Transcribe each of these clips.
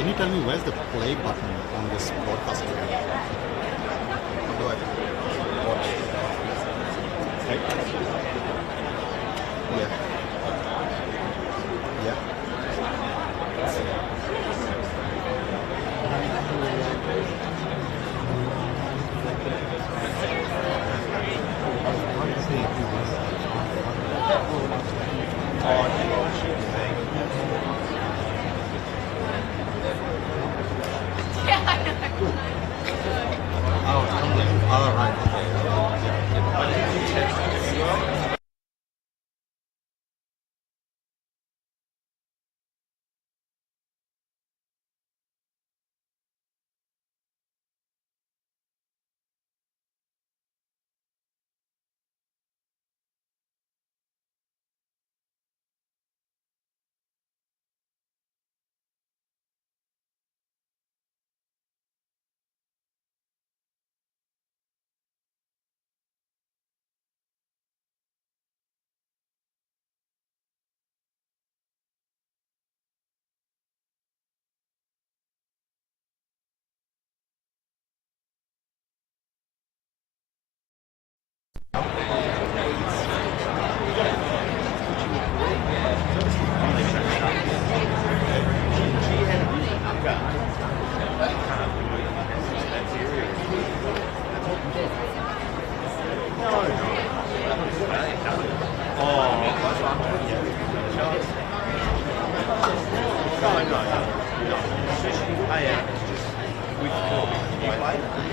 Can you tell me where's the play button on this broadcast area?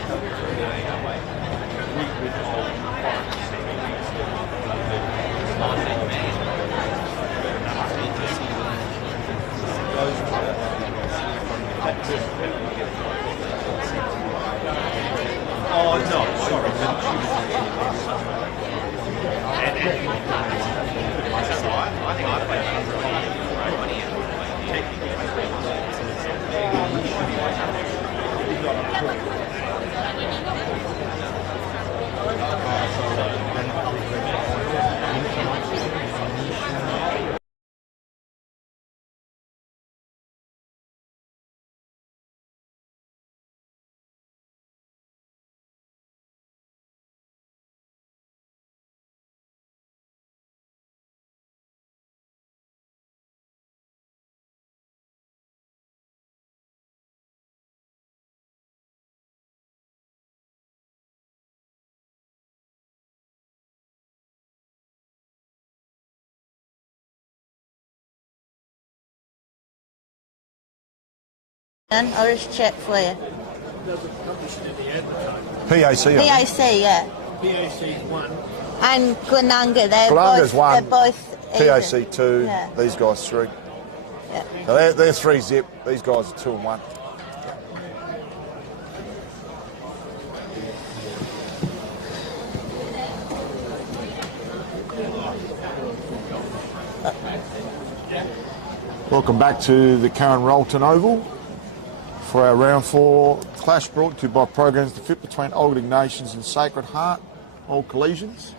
Oh, no, sorry. That's all right. I think I played I'll just check for you. PAC, PAC, yeah. PAC's 1. And Glenunga, Glenunga's 1. They're both even. PAC 2, yeah. These guys 3. Yeah. So they're 3 zip, these guys are 2 and 1. Welcome back to the Karen Rolton Oval for our round 4 clash, brought to you by programs to fit between Old Ignatians and Sacred Heart, Old Collegians.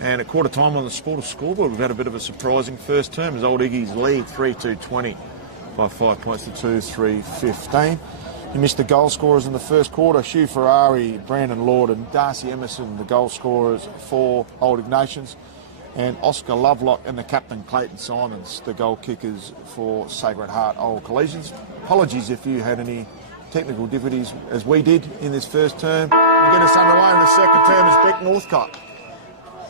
And at quarter time on the Sport scoreboard, we've had a bit of a surprising first term as Old Iggy's lead 3-2-20 by 5 points to 2-3-15. You missed the goal scorers in the first quarter. Hugh Ferrari, Brandon Lord and Darcy Emerson, the goal scorers for Old Ignatians. And Oscar Lovelock and the captain Clayton Simons, the goal kickers for Sacred Heart Old Collegians. Apologies if you had any technical difficulties as we did in this first term. To get us underway in the second term is Beck Northcott.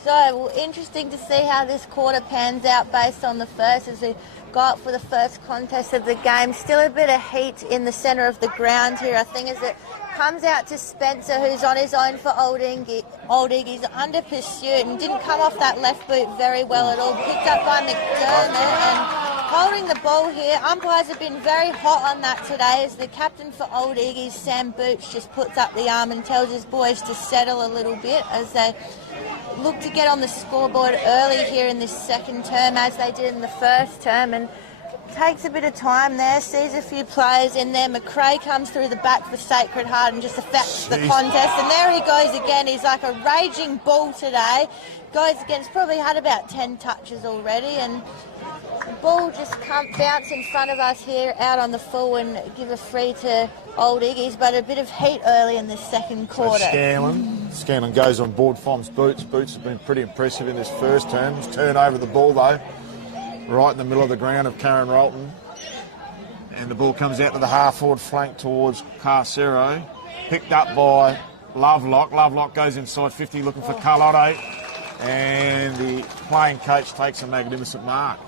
So, well, interesting to see how this quarter pans out based on the first as we go up for the first contest of the game. Still a bit of heat in the centre of the ground here, I think, as it comes out to Spencer, who's on his own for Old Iggy's under pursuit and didn't come off that left boot very well at all. Picked up by McDermott and holding the ball here. Umpires have been very hot on that today as the captain for Old Iggy's, Sam Boots, just puts up the arm and tells his boys to settle a little bit as they look to get on the scoreboard early here in this second term as they did in the first term, and takes a bit of time there, sees a few players in there. McRae comes through the back for Sacred Heart and just affects the contest, and there he goes again. He's like a raging bull today. Goes against, probably had about 10 touches already, and the ball just can't bounce in front of us here out on the full and give a free to Old Iggy's, but a bit of heat early in the second quarter. So Scanlon goes on board, finds Boots. Boots has been pretty impressive in this first term. He's turned over the ball though, right in the middle of the ground of Karen Rolton. And the ball comes out to the half-forward flank towards Carcero. Picked up by Lovelock. Lovelock goes inside 50 looking for Carlotto. And the playing coach takes a magnificent mark.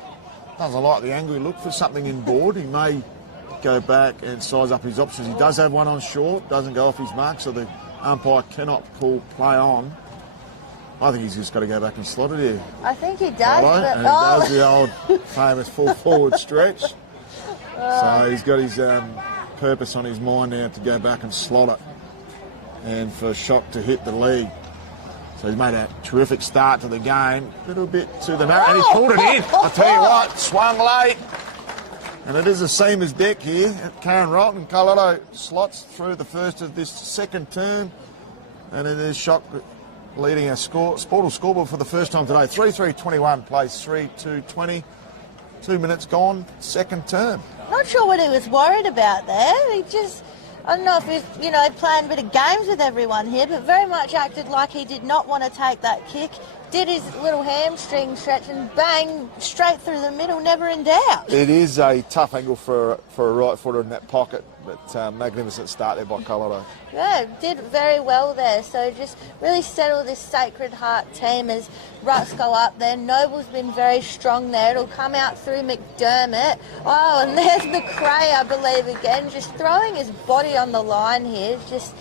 Doesn't like the angle. He looked for something in board. He may go back and size up his options. He does have one on short, doesn't go off his mark, so the umpire cannot pull play on. I think he's just got to go back and slot it here. I think he does. But, and he does the old famous full forward stretch. So he's got his purpose on his mind now to go back and slot it and for a shot to hit the lead. So he's made a terrific start to the game. A little bit to the mark, and he's pulled it in. I'll tell you what, swung late. And it is the same as Beck here at Karen Rolton. Carlotto slots through the first of this second term. And it is shot leading our Sportal scoreboard for the first time today. 3-3-21 plays 3-2-20. 2 minutes gone, second term. Not sure what he was worried about there. He just, I don't know if he's, playing a bit of games with everyone here, but very much acted like he did not want to take that kick. did his little hamstring stretch and bang, straight through the middle, never in doubt. It is a tough angle for a right footer in that pocket, but magnificent start there by Colorado. Yeah, did very well there. So just really settle this Sacred Heart team as rucks go up there. Noble's been very strong there. It'll come out through McDermott. Oh, and there's McRae, I believe, again, just throwing his body on the line here. He's just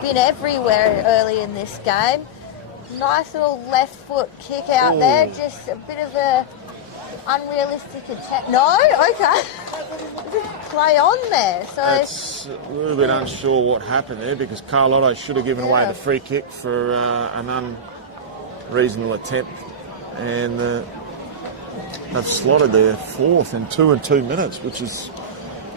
been everywhere early in this game. Nice little left foot kick out there. Just a bit of a unrealistic attempt. No? Okay. Play on there. So It's a little bit unsure what happened there because Carlotto should have given away the free kick for an unreasonable attempt. And they've slotted their fourth in 2 and 2 minutes, which is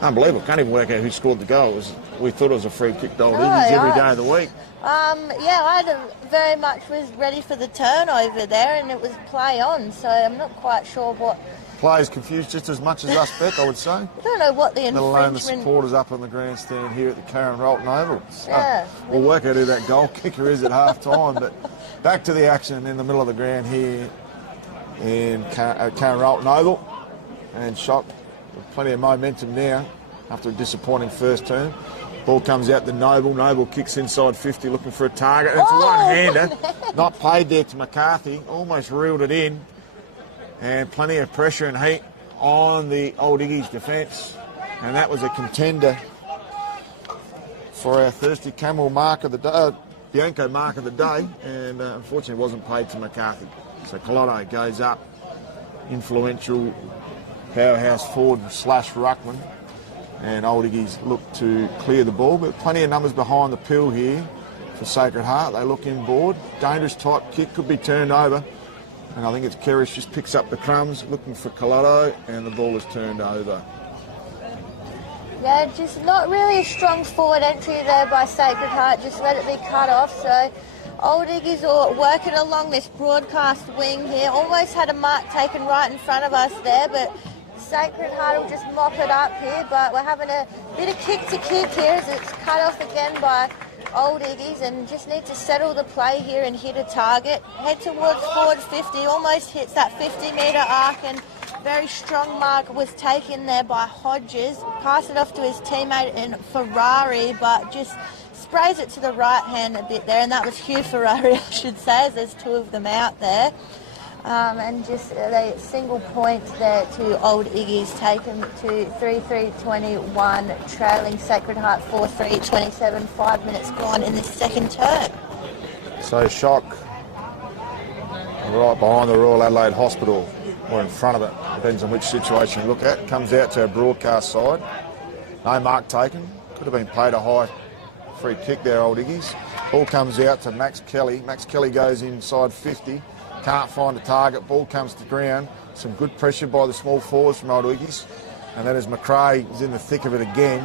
unbelievable. Can't even work out who scored the goal. We thought it was a free kick to Old Iggies every day of the week. I very much was ready for the turnover there, and it was play on, so I'm not quite sure what. Players confused just as much as us, Beck, I would say. I don't know what the Let alone the infringement. supporters up on the grandstand here at the Karen Rolton Oval. So Yeah. we'll work out who that goal kicker is at half time. But back to the action in the middle of the ground here in Karen Rolton Oval. And shot with plenty of momentum now after a disappointing first term. Ball comes out to Noble. Noble kicks inside 50 looking for a target. It's a one-hander. Not paid there to McCarthy. Almost reeled it in. And plenty of pressure and heat on the Old Iggy's defence. And that was a contender for our Thirsty Camel mark of the day, Bianco mark of the day. And unfortunately wasn't paid to McCarthy. So Colorado goes up. Influential powerhouse forward / ruckman. And Old Iggy's look to clear the ball, but plenty of numbers behind the pill here for Sacred Heart. They look inboard. Dangerous type kick, could be turned over. And I think it's Kerrish just picks up the crumbs, looking for Colorado, and the ball is turned over. Yeah, just not really a strong forward entry there by Sacred Heart. Just let it be cut off. So Old Iggy's all working along this broadcast wing here. Almost had a mark taken right in front of us there, but Sacred Heart will just mop it up here, but we're having a bit of kick to kick here as it's cut off again by Old Iggy's, and just need to settle the play here and hit a target. Head towards forward 50, almost hits that 50-metre arc, and very strong mark was taken there by Hodges. Pass it off to his teammate in Ferrari, but just sprays it to the right hand a bit there, and that was Hugh Ferrari, I should say, as there's two of them out there. And just a single point there to Old Iggy's, taken to 3-3-21, trailing Sacred Heart 4-3-27, 5 minutes gone in the second term. So shock right behind the Royal Adelaide Hospital, or in front of it, depends on which situation you look at. Comes out to our broadcast side. No mark taken. Could have been played a high free kick there, Old Iggy's. Ball comes out to Max Kelly. Max Kelly goes inside 50. Can't find a target. Ball comes to ground. Some good pressure by the small forwards from Old Iggy's. And then as McRae is in the thick of it again,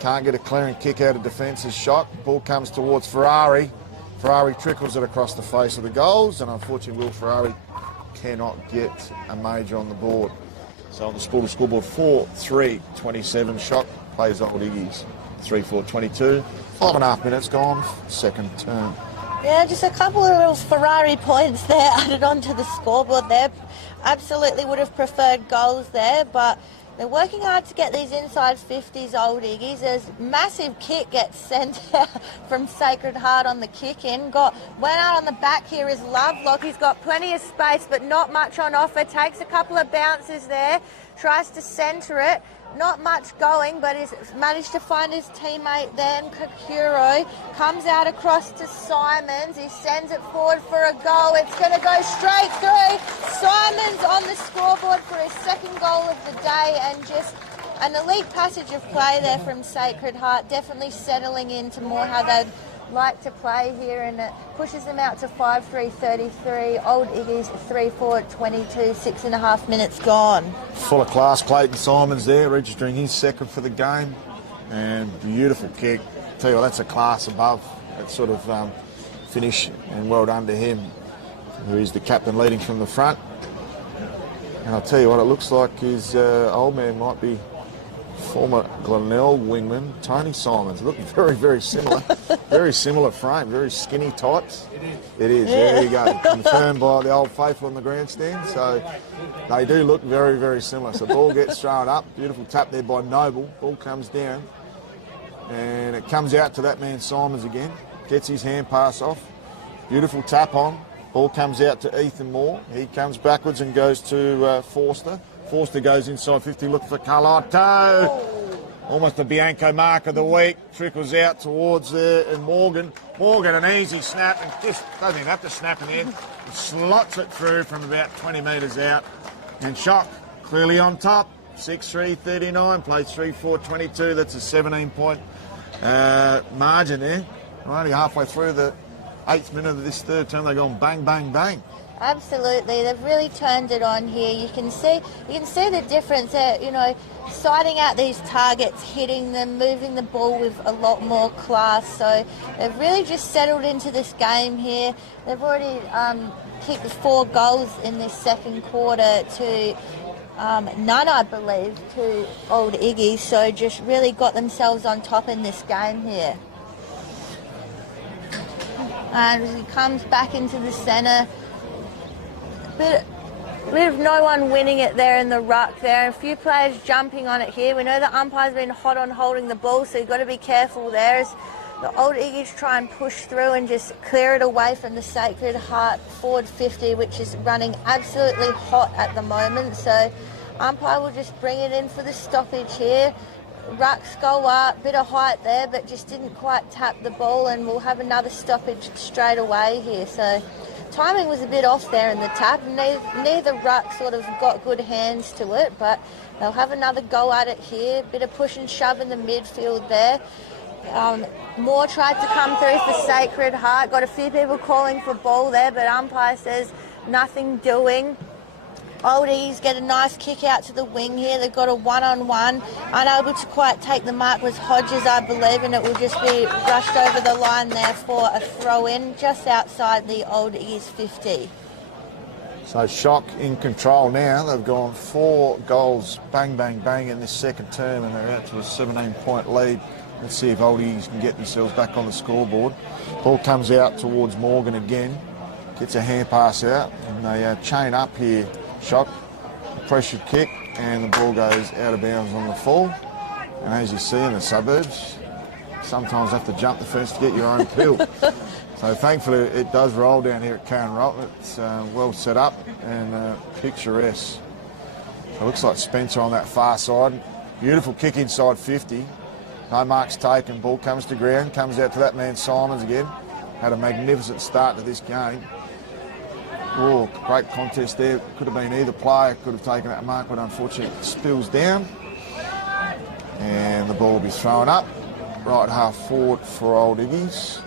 can't get a clearing kick out of defence's shot. Ball comes towards Ferrari. Ferrari trickles it across the face of the goals, and unfortunately Will Ferrari cannot get a major on the board. So on the scoreboard 4-3-27, shot plays Old Iggy's 3-4-22. 5.5 minutes gone, second term. Yeah, just a couple of little Ferrari points there added onto the scoreboard there. Absolutely would have preferred goals there, but they're working hard to get these inside 50s, Old Iggy's. There's massive kick gets sent out from Sacred Heart on the kick in. Went out on the back here is Lovelock. He's got plenty of space, but not much on offer. Takes a couple of bounces there, tries to centre it. Not much going, but he's managed to find his teammate then, Kakuro. Comes out across to Simons. He sends it forward for a goal. It's going to go straight through. Simons on the scoreboard for his second goal of the day, and just an elite passage of play there from Sacred Heart. Definitely settling into more how they'd like to play here, and it pushes them out to 5-3-33. Old Iggy's 3-4-22, 6.5 minutes gone. Full of class, Clayton Simons there, registering his second for the game. And beautiful kick. Tell you what, that's a class above that sort of finish, and well done to him, who is the captain leading from the front. And I'll tell you what, it looks like his old man might be former Glenelg wingman, Tony Simons. Look very, very similar. Very similar frame, very skinny tights. It is, there you go. Confirmed by the old faithful in the grandstand. So they do look very, very similar. So ball gets thrown up. Beautiful tap there by Noble. Ball comes down. And it comes out to that man Simons again. Gets his hand pass off. Beautiful tap on. Ball comes out to Ethan Moore. He comes backwards and goes to Forster. Forster goes inside 50, look for Carlotto. Almost the Bianco mark of the week. Trickles out towards there, and Morgan. Morgan, an easy snap, and just doesn't even have to snap in the end. He slots it through from about 20 metres out. And Shock, clearly on top. 6-3-39, plays 3-4-22. That's a 17-point margin there. We're only halfway through the 8th minute of this third term. They've gone bang, bang, bang. Absolutely, they've really turned it on here. You can see the difference there. You know, sighting out these targets, hitting them, moving the ball with a lot more class. So they've really just settled into this game here. They've already kicked 4 goals in this second quarter to none, I believe, to Old Iggy. So just really got themselves on top in this game here. And as he comes back into the centre, bit of no one winning it there in the ruck there. A few players jumping on it here. We know the umpire's been hot on holding the ball, so you've got to be careful there as the Old Iggies try and push through and just clear it away from the Sacred Heart forward 50, which is running absolutely hot at the moment. So umpire will just bring it in for the stoppage here. Rucks go up, bit of height there, but just didn't quite tap the ball, and we'll have another stoppage straight away here. So timing was a bit off there in the tap. Neither ruck sort of got good hands to it, but they'll have another go at it here. Bit of push and shove in the midfield there. Moore tried to come through for Sacred Heart. Got a few people calling for ball there, but umpire says nothing doing. Oldies get a nice kick out to the wing here. They've got a one-on-one. Unable to quite take the mark was Hodges, I believe, and it will just be rushed over the line there for a throw-in just outside the Old Iggies 50. So Shock in control now. They've gone 4 goals, bang, bang, bang in this second term, and they're out to a 17-point lead. Let's see if Old Iggies can get themselves back on the scoreboard. Ball comes out towards Morgan again. Gets a hand pass out, and they chain up here. Shock, pressure kick, and the ball goes out of bounds on the fall. And as you see in the suburbs, sometimes have to jump the fence to get your own pill. So thankfully it does roll down here at Karen Rolton. It's well set up and picturesque. So it looks like Spencer on that far side. Beautiful kick inside 50. No marks taken, ball comes to ground, comes out to that man Simons again. Had a magnificent start to this game. Oh, great contest there. Could have been either player, could have taken that mark, but unfortunately it spills down. And the ball will be thrown up. Right half forward for Old Iggies.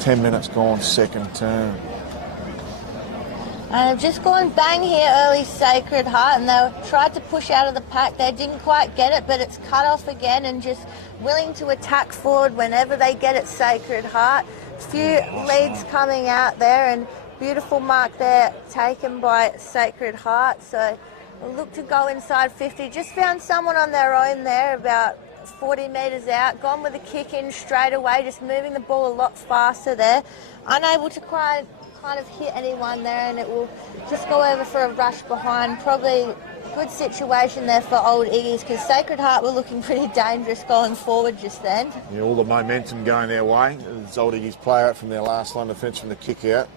10 minutes gone, second term. And I've just gone bang here early, Sacred Heart, and they tried to push out of the pack. They didn't quite get it, but it's cut off again and just willing to attack forward whenever they get it, Sacred Heart. Few leads coming out there, and beautiful mark there taken by Sacred Heart. So we'll look to go inside 50. Just found someone on their own there about 40 metres out. Gone with a kick in straight away, just moving the ball a lot faster there. Unable to kind of hit anyone there, and it will just go over for a rush behind. Probably good situation there for Old Iggies, because Sacred Heart were looking pretty dangerous going forward just then. Yeah, all the momentum going their way. As Old Iggies play out from their last line of defence from the kick out.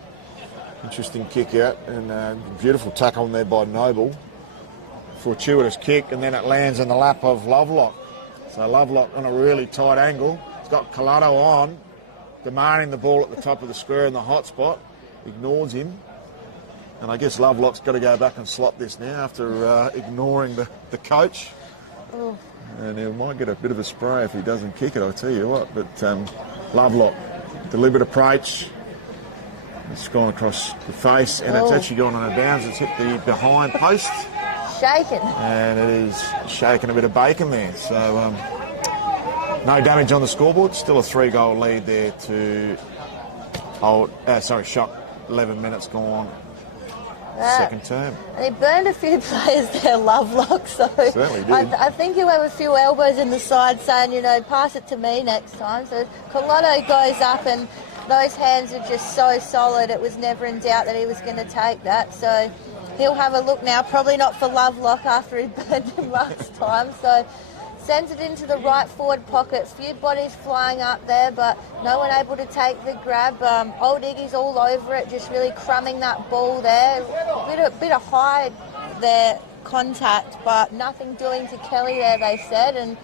Interesting kick out, and beautiful tackle on there by Noble. Fortuitous kick, and then it lands in the lap of Lovelock. So Lovelock on a really tight angle. He's got Collado on, demanding the ball at the top of the square in the hot spot. Ignores him. And I guess Lovelock's got to go back and slot this now after ignoring the coach. Ooh. And he might get a bit of a spray if he doesn't kick it, I'll tell you what. But Lovelock, deliberate approach. It's gone across the face, and it's actually gone on a bounce. It's hit the behind post. Shaken. And it is shaking a bit of bacon there. So no damage on the scoreboard. Still a 3-goal lead there to Shock. 11 minutes gone. second term. And he burned a few players there, Lovelock, so Certainly did. I think he'll have a few elbows in the side saying, you know, pass it to me next time. So Collotto goes up and those hands are just so solid, it was never in doubt that he was going to take that. So he'll have a look now, probably not for Lovelock after he burned him last time. So sends it into the right forward pocket. Few bodies flying up there, but no one able to take the grab. Old Iggy's all over it, just really crumbing that ball there. Bit of high there contact, but nothing doing to Kelly there, they said. And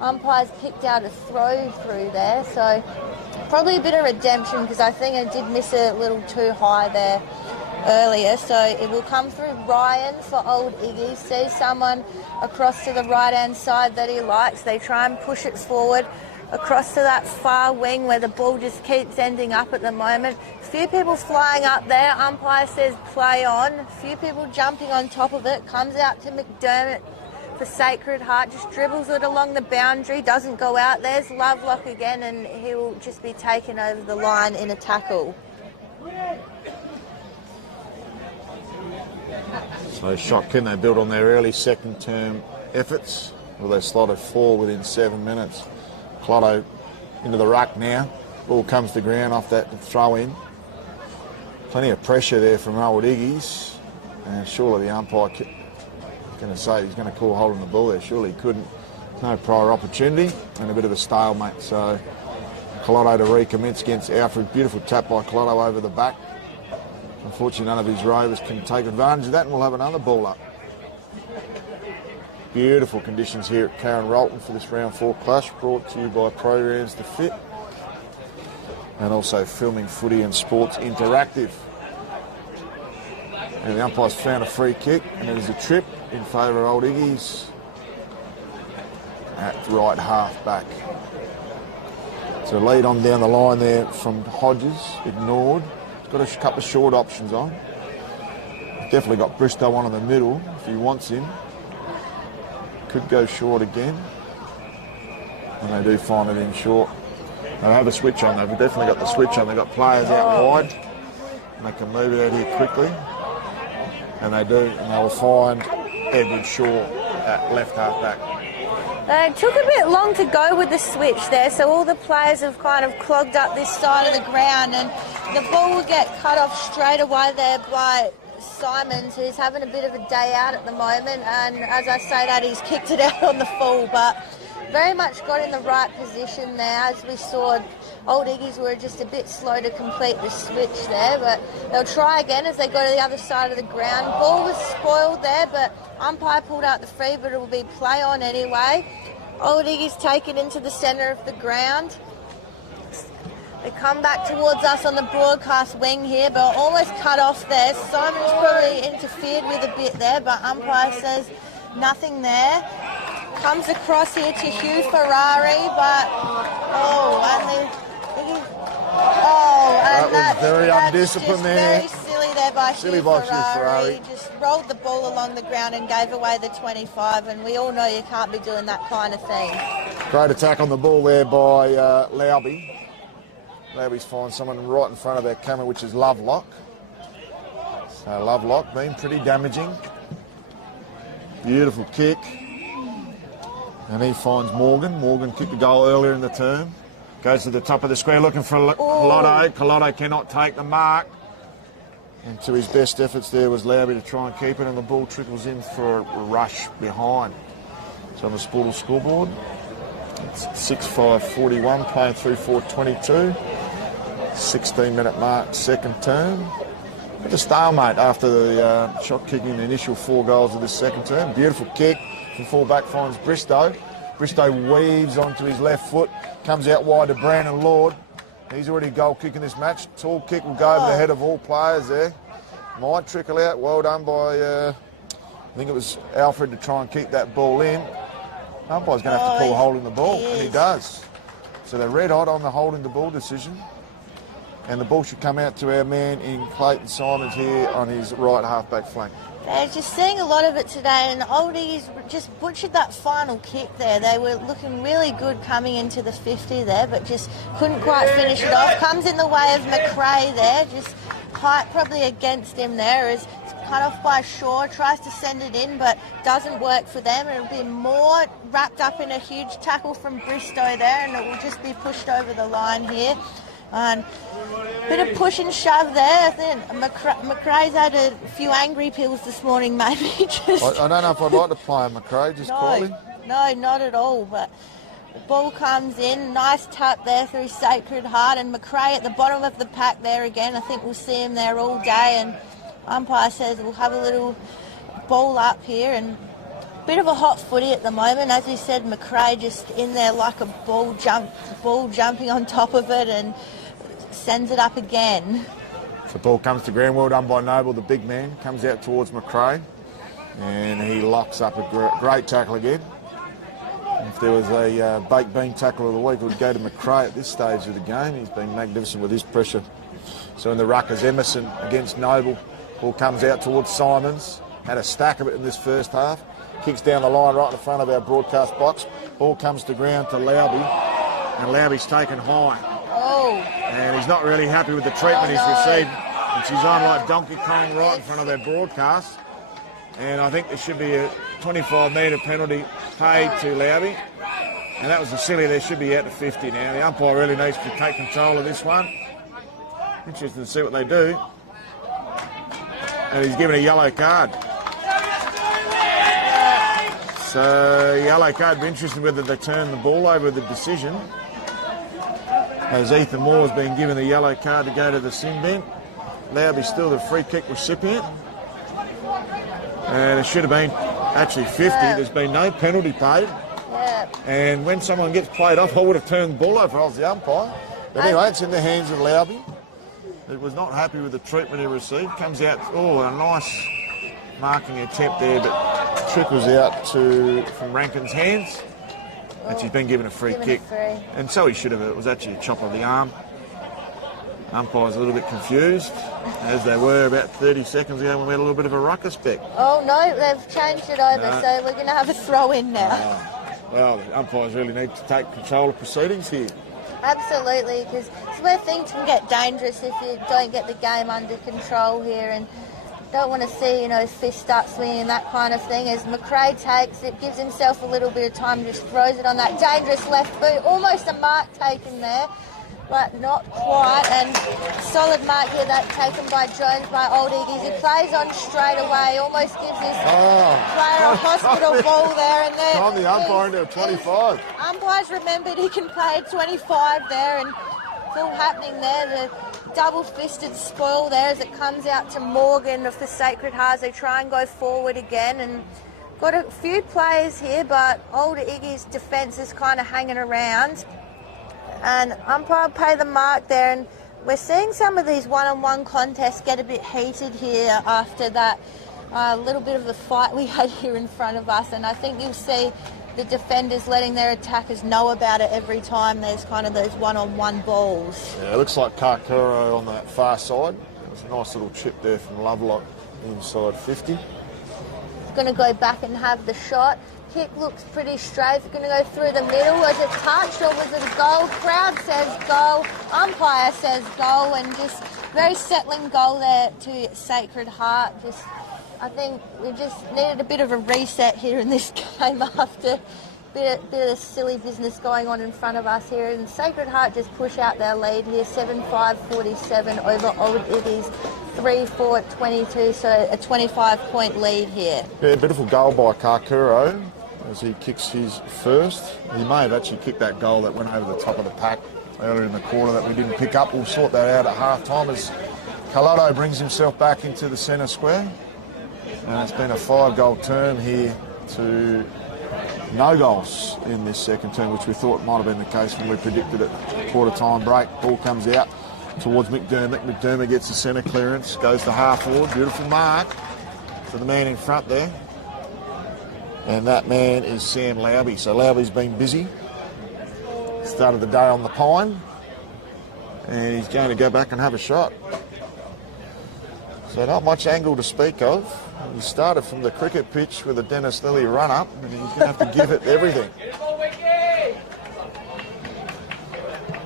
umpires picked out a throw through there, so probably a bit of redemption because I think I did miss it a little too high there earlier. So it will come through Ryan for Old Iggy. Sees someone across to the right hand side that he likes. They try and push it forward across to that far wing where the ball just keeps ending up at the moment. Few people flying up there. Umpire says play on. Few people jumping on top of it. Comes out to McDermott for Sacred Heart. Just dribbles it along the boundary. Doesn't go out. There's Lovelock again, and he will just be taken over the line in a tackle. So shock can they build on their early second term efforts? Well, they slotted 4 within 7 minutes. Clotto into the ruck now. Ball comes to ground off that throw in. Plenty of pressure there from Old Iggy's. And surely the umpire going to say he's going to call holding the ball there. Surely he couldn't. No prior opportunity and a bit of a stalemate. So Clotto to recommence against Alfred. Beautiful tap by Clotto over the back. Unfortunately, none of his rovers can take advantage of that, and we'll have another ball up. Beautiful conditions here at Karen Rolton for this round 4 clash, brought to you by Programs to Fit, and also Filming Footy and Sports Interactive. And the umpire's found a free kick, and it is a trip in favour of Old Iggy's at right half back. So lead on down the line there from Hodges, ignored. Got a couple of short options on. Definitely got Bristow on in the middle if he wants him. Could go short again. And they do find it in short. They have a switch on. They've definitely got the switch on. They've got players out wide. And they can move it out here quickly. And they do. And they will find Edward Shaw at left half back. It took a bit long to go with the switch there, so all the players have kind of clogged up this side of the ground, and the ball will get cut off straight away there by Simons, who's having a bit of a day out at the moment, and as I say that, he's kicked it out on the full, but very much got in the right position there. As we saw, Old Iggy's were just a bit slow to complete the switch there, but they'll try again as they go to the other side of the ground. Ball was spoiled there, but umpire pulled out the free, but it will be play on anyway. Old Iggy's taken into the centre of the ground. They come back towards us on the broadcast wing here, but almost cut off there. Simon's probably interfered with a bit there, but umpire says nothing there. Comes across here to Hugh Ferrari, but that was very undisciplined there. Very silly there by Silly Hugh by Hugh Ferrari. Ferrari. Just rolled the ball along the ground and gave away the 25, and we all know you can't be doing that kind of thing. Great attack on the ball there by Lauby. Lauby's finds someone right in front of their camera, which is Lovelock. So Lovelock been pretty damaging. Beautiful kick. And he finds Morgan. Morgan kicked the goal earlier in the term. Goes to the top of the square looking for Collotto. Collotto cannot take the mark. And to his best efforts there was Lauby to try and keep it, and the ball trickles in for a rush behind. So on the Sportal scoreboard, it's 6-5-41, playing through 4:22. 16-minute mark, second term. Bit of stalemate after the shot kicking the initial 4 goals of this second term. Beautiful kick from full-back, finds Bristow. Bristow weaves onto his left foot, comes out wide to Brandon Lord. He's already goal kicking this match. Tall kick will go over the head of all players there. Might trickle out. Well done by, I think it was Alfred to try and keep that ball in. Umpire's going to have to call holding the ball, and he does. So they're red hot on the holding the ball decision. And the ball should come out to our man in Clayton Simons here on his right half-back flank. They're just seeing a lot of it today, and the Oldies just butchered that final kick there. They were looking really good coming into the 50 there, but just couldn't quite finish it off. Comes in the way of McRae there, just height probably against him there, as it's cut off by Shaw, tries to send it in, but doesn't work for them. It'll be more wrapped up in a huge tackle from Bristow there, and it will just be pushed over the line here. And bit of push and shove there. I think McRae's had a few angry pills this morning, maybe. I don't know if I'd like to play him, McRae, just quietly. No, not at all, but the ball comes in, nice tap there through Sacred Heart, and McRae at the bottom of the pack there again. I think we'll see him there all day, and umpire says we'll have a little ball up here, and bit of a hot footy at the moment. As we said, McRae just in there like a ball jumping on top of it and sends it up again. The ball comes to ground, well done by Noble, the big man, comes out towards McRae, and he locks up a great tackle again. If there was a baked bean tackle of the week, it would go to McRae at this stage of the game. He's been magnificent with his pressure. So in the ruckers, Emerson against Noble. Ball comes out towards Simons. Had a stack of it in this first half. Kicks down the line right in the front of our broadcast box. Ball comes to ground to Lowby, and Lowby's taken high. Oh. And he's not really happy with the treatment he's received. And she's on like Donkey Kong right in front of our broadcast. And I think there should be a 25-metre penalty paid to Lowby. And that was a silly. There should be out to 50 now. The umpire really needs to take control of this one. Interesting to see what they do. And he's given a yellow card. So yellow card, be interesting whether they turn the ball over the decision. As Ethan Moore's been given the yellow card to go to the sin bin. Lowby's still the free kick recipient. And it should have been actually 50. Yeah. There's been no penalty paid. Yeah. And when someone gets played off, I would have turned the ball over if I was the umpire. But anyway, it's in the hands of Lowby. He was not happy with the treatment he received. Comes out, a nice marking attempt there, but trickles out from Rankin's hands. And she's been given a free kick. And so he should have. It was actually a chop of the arm. Umpire's a little bit confused, as they were about 30 seconds ago when we had a little bit of a ruckus back. Oh, no, they've changed it over, so we're going to have a throw-in now. Well, the umpires really need to take control of proceedings here. Absolutely, because it's where things can get dangerous if you don't get the game under control here, and don't want to see, fists start swinging and that kind of thing. As McRae takes it, gives himself a little bit of time, just throws it on that dangerous left boot. Almost a mark taken there, but not quite. And solid mark here that taken by Jones by Old Iggies. He plays on straight away, almost gives his player a hospital ball there. And then time the umpire into a 25. Umpires remembered he can play a 25 there, and it's all happening there. The double-fisted spoil there as it comes out to Morgan of the Sacred Hearts. They try and go forward again, and got a few players here, but Old Iggy's defence is kind of hanging around. And umpire pay the mark there, and we're seeing some of these one-on-one contests get a bit heated here after that little bit of a fight we had here in front of us, and I think you'll see the defenders letting their attackers know about it every time there's kind of those one-on-one balls. Yeah, it looks like Karkuro on that far side. It was a nice little chip there from Lovelock inside 50. Going to go back and have the shot. Kick looks pretty straight. Going to go through the middle. Was it touched or was it a goal? Crowd says goal. Umpire says goal, and just very settling goal there to Sacred Heart. I think we just needed a bit of a reset here in this game after a bit of silly business going on in front of us here. And Sacred Heart just push out their lead here, 7-5-47 over Old Iggies, 3-4-22, so a 25-point lead here. Yeah, beautiful goal by Karkuro as he kicks his first. He may have actually kicked that goal that went over the top of the pack earlier in the quarter that we didn't pick up. We'll sort that out at half-time as Carlotto brings himself back into the centre square. And it's been a 5-goal term here to no goals in this second term, which we thought might have been the case when we predicted it. Quarter-time break, ball comes out towards McDermott. McDermott gets the centre clearance, goes to half-forward. Beautiful mark for the man in front there. And that man is Sam Lowby. So Lowby's been busy. Started the day on the pine. And he's going to go back and have a shot. So not much angle to speak of. He started from the cricket pitch with a Dennis Lilly run-up, and he's going to have to give it everything.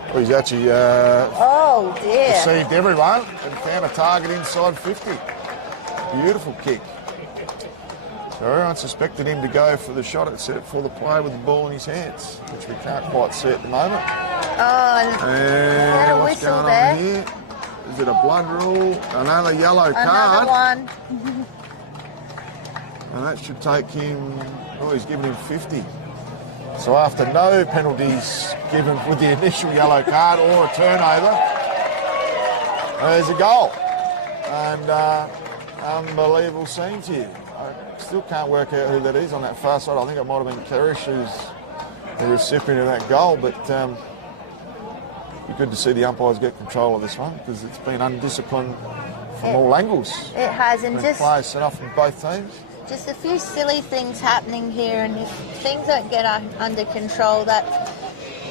Well, he's actually deceived everyone and found a target inside 50. Beautiful kick. So everyone suspected him to go for the shot for the play with the ball in his hands, which we can't quite see at the moment. Oh, And a what's whistle going there. on here? Is it a blood rule? Another yellow another card. one. And that should take him, he's given him 50. So after no penalties given with the initial yellow card or a turnover, there's a goal. And unbelievable scenes here. I still can't work out who that is on that far side. I think it might have been Kerish who's the recipient of that goal, but be good to see the umpires get control of this one because it's been undisciplined from all angles. It has, and just players set off from both teams. Just a few silly things happening here, and if things don't get under control, that's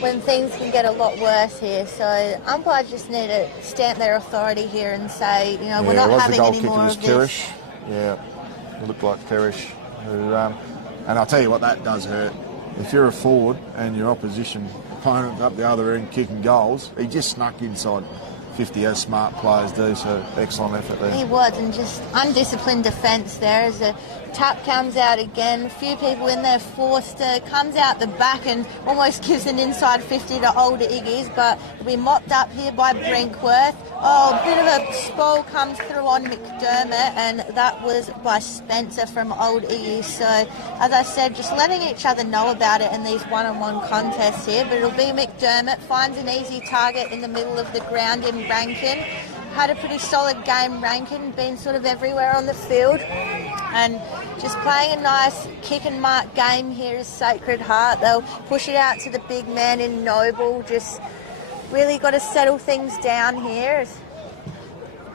when things can get a lot worse here. So umpires just need to stamp their authority here and say, we're not having any more of this. Yeah, it looked like Kerish. And I'll tell you what, that does hurt. If you're a forward and your opposition opponent up the other end kicking goals, he just snuck inside 50 as smart players do, so excellent effort there. He was, and just undisciplined defence there as the tap comes out again. A few people in there, Forster comes out the back and almost gives an inside 50 to older Iggy's, but it'll be mopped up here by Brinkworth. Oh, a bit of a spoil comes through on McDermott, and that was by Spencer from Old Iggy's. So, as I said, just letting each other know about it in these one-on-one contests here, but it'll be McDermott, finds an easy target in the middle of the ground in Rankin. Had a pretty solid game, Rankin, been sort of everywhere on the field, and just playing a nice kick and mark game here is Sacred Heart. They'll push it out to the big man in Noble, just really got to settle things down here.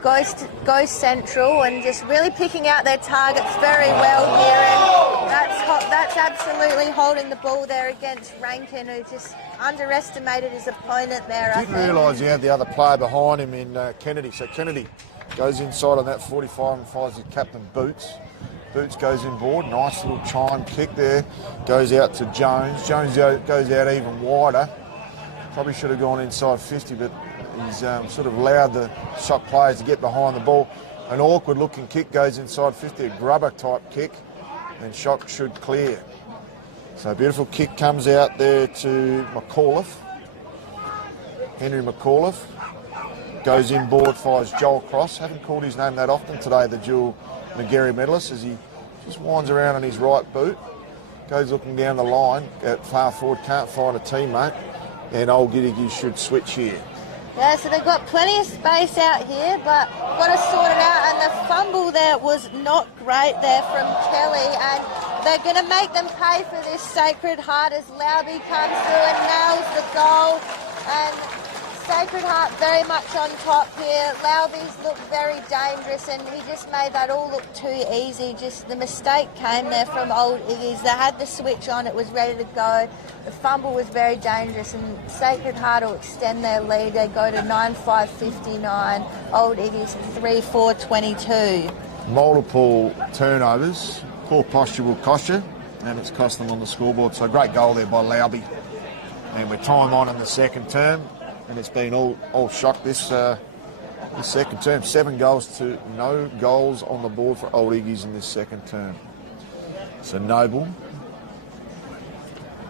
Goes central and just really picking out their targets very well here, and that's absolutely holding the ball there against Rankin, who just underestimated his opponent there. I didn't realise he had the other player behind him in Kennedy. So Kennedy goes inside on that 45 and finds his captain Boots. Boots goes inboard, nice little chime kick there, goes out to Jones. Jones goes out even wider. Probably should have gone inside 50, but he's sort of allowed the shot players to get behind the ball. An awkward looking kick goes inside 50, a grubber type kick, and shot should clear. So a beautiful kick comes out there to McAuliffe. Henry McAuliffe goes inboard, fires Joel Cross. Haven't called his name that often today, the dual McGarry medalist, as he just winds around on his right boot. Goes looking down the line at far forward, can't find a teammate. And Old Giddicky should switch here. Yeah, so they've got plenty of space out here, but got to sort it out. And the fumble there was not great there from Kelly, and they're going to make them pay for this, Sacred Heart, as Lauby comes through and nails the goal. And Sacred Heart very much on top here. Lauby's looked very dangerous, and he just made that all look too easy. Just the mistake came there from Old Iggy's. They had the switch on, it was ready to go. The fumble was very dangerous, and Sacred Heart will extend their lead. They go to 9-5-59. Old Iggy's 3-4-22. Multiple turnovers. Poor posture will cost you, and it's cost them on the scoreboard. So great goal there by Lauby. And we're time on in the second term, and it's been all shock this second term. 7 goals to no goals on the board for Old Iggy's in this second term. So Noble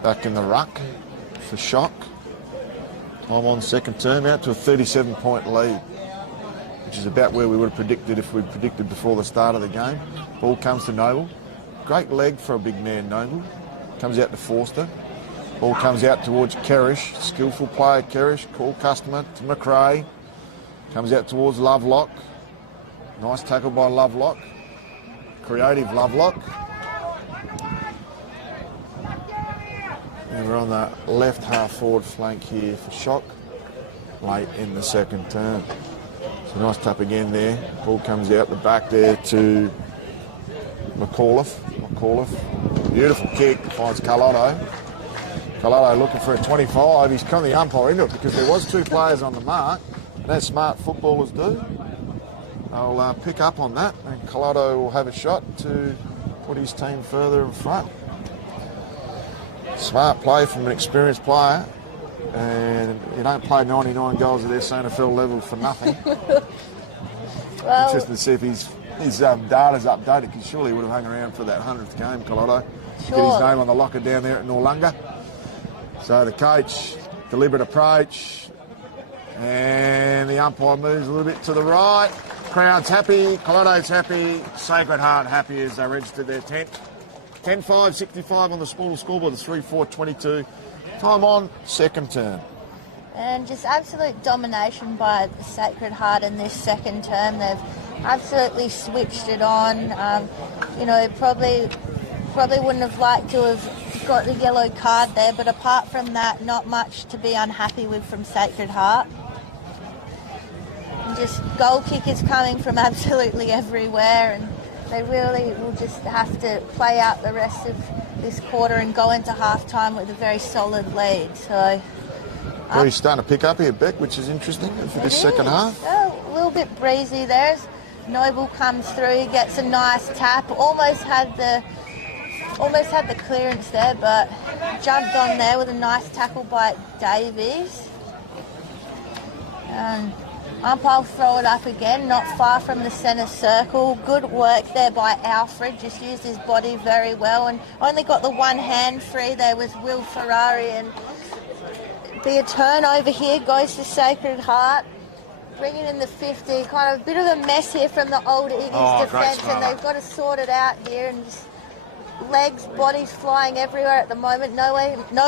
back in the ruck for Shock. Time on second term, out to a 37-point lead, which is about where we would have predicted if we'd predicted before the start of the game. Ball comes to Noble. Great leg for a big man, Noble. Comes out to Forster. Ball comes out towards Kerish. Skillful player, Kerish. Call customer to McRae. Comes out towards Lovelock. Nice tackle by Lovelock. Creative Lovelock. And we're on the left half forward flank here for Shock late in the second term. So nice tap again there. Ball comes out the back there to McAuliffe. Beautiful kick, finds Carlotto. Carlotto looking for a 25. He's come the umpire into it because there was 2 players on the mark. And as smart footballers do, I'll pick up on that, and Carlotto will have a shot to put his team further in front. Smart play from an experienced player, and you don't play 99 goals at this NFL level for nothing. Well, Interesting to see if he's his data's updated, because surely he would have hung around for that 100th game, Colorado. Sure. Get his name on the locker down there at Noarlunga. So the coach, deliberate approach, and the umpire moves a little bit to the right. Crowd's happy, Colorado's happy, Sacred Heart happy as they registered their 10th. 10-5, 65 on the scoreboard, the 3-4-22. Time on, second term. And just absolute domination by the Sacred Heart in this second term. They've absolutely switched it on. Probably wouldn't have liked to have got the yellow card there, but apart from that, not much to be unhappy with from Sacred Heart. And just goal kickers coming from absolutely everywhere, and they really will just have to play out the rest of this quarter and go into half-time with a very solid lead. So, He's starting to pick up here, Beck, which is interesting for this second half. A little bit breezy there. As Noble comes through, he gets a nice tap. Almost had the clearance there, but jumped on there with a nice tackle by Davies. Umpire will throw it up again, not far from the centre circle. Good work there by Alfred, just used his body very well, and only got the one hand free there was Will Ferrari, and be a turnover here, goes to Sacred Heart. Bringing in the 50, kind of a bit of a mess here from the old Eagles defence, and they've got to sort it out here, and just legs, bodies flying everywhere at the moment. No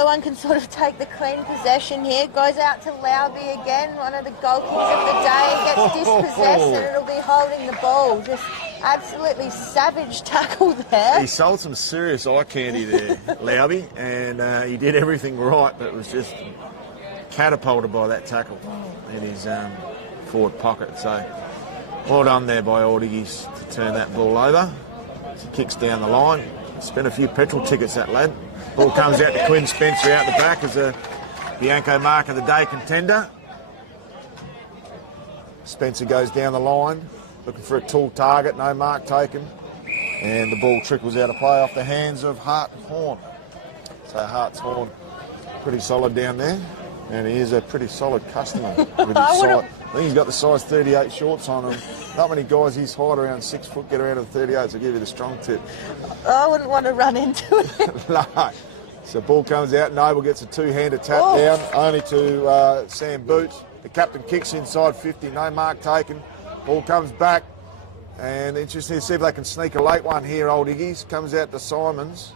one can sort of take the clean possession here. Goes out to Lauby again, one of the goal kicks of the day. Gets dispossessed and it'll be holding the ball. Just absolutely savage tackle there. He sold some serious eye candy there, Lauby, and he did everything right, but it was just catapulted by that tackle in his forward pocket. So well done there by Old Iggies to turn that ball over. He kicks down the line. Spent a few petrol tickets, that lad. Ball comes out to Quinn Spencer out the back as a Bianco Mark of the Day contender. Spencer goes down the line, looking for a tall target, no mark taken. And the ball trickles out of play off the hands of Hart and Horn. So Hart's Horn, pretty solid down there. And he is a pretty solid customer. With his size. I think he's got the size 38 shorts on him. Not many guys his height, around 6 foot, get around to the 38s. I'll give you the strong tip. I wouldn't want to run into it. No. So ball comes out. Noble gets a two-handed tap down, only to Sam Boots. The captain kicks inside 50, no mark taken. Ball comes back. And interesting to see if they can sneak a late one here, Old Iggies. Comes out to Simons.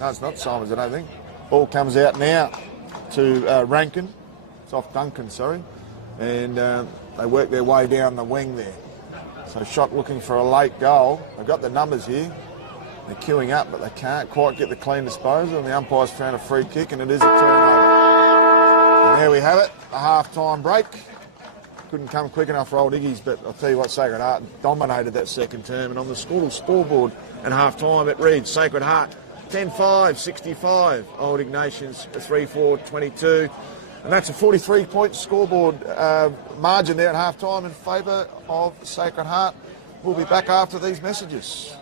No, it's not Simons, I don't think. Ball comes out now to Rankin. It's off Duncan, sorry. And they work their way down the wing there. So Shot looking for a late goal. They've got the numbers here. They're queuing up, but they can't quite get the clean disposal. And the umpire's found a free kick, and it is a turnover. And there we have it, a half-time break. Couldn't come quick enough for Old Iggies, but I'll tell you what, Sacred Heart dominated that second term. And on the scoreboard at half-time, it reads Sacred Heart 10-5, 65. Old Ignatians 3-4-22. And that's a 43-point scoreboard margin there at half-time in favour of Sacred Heart. We'll be back after these messages.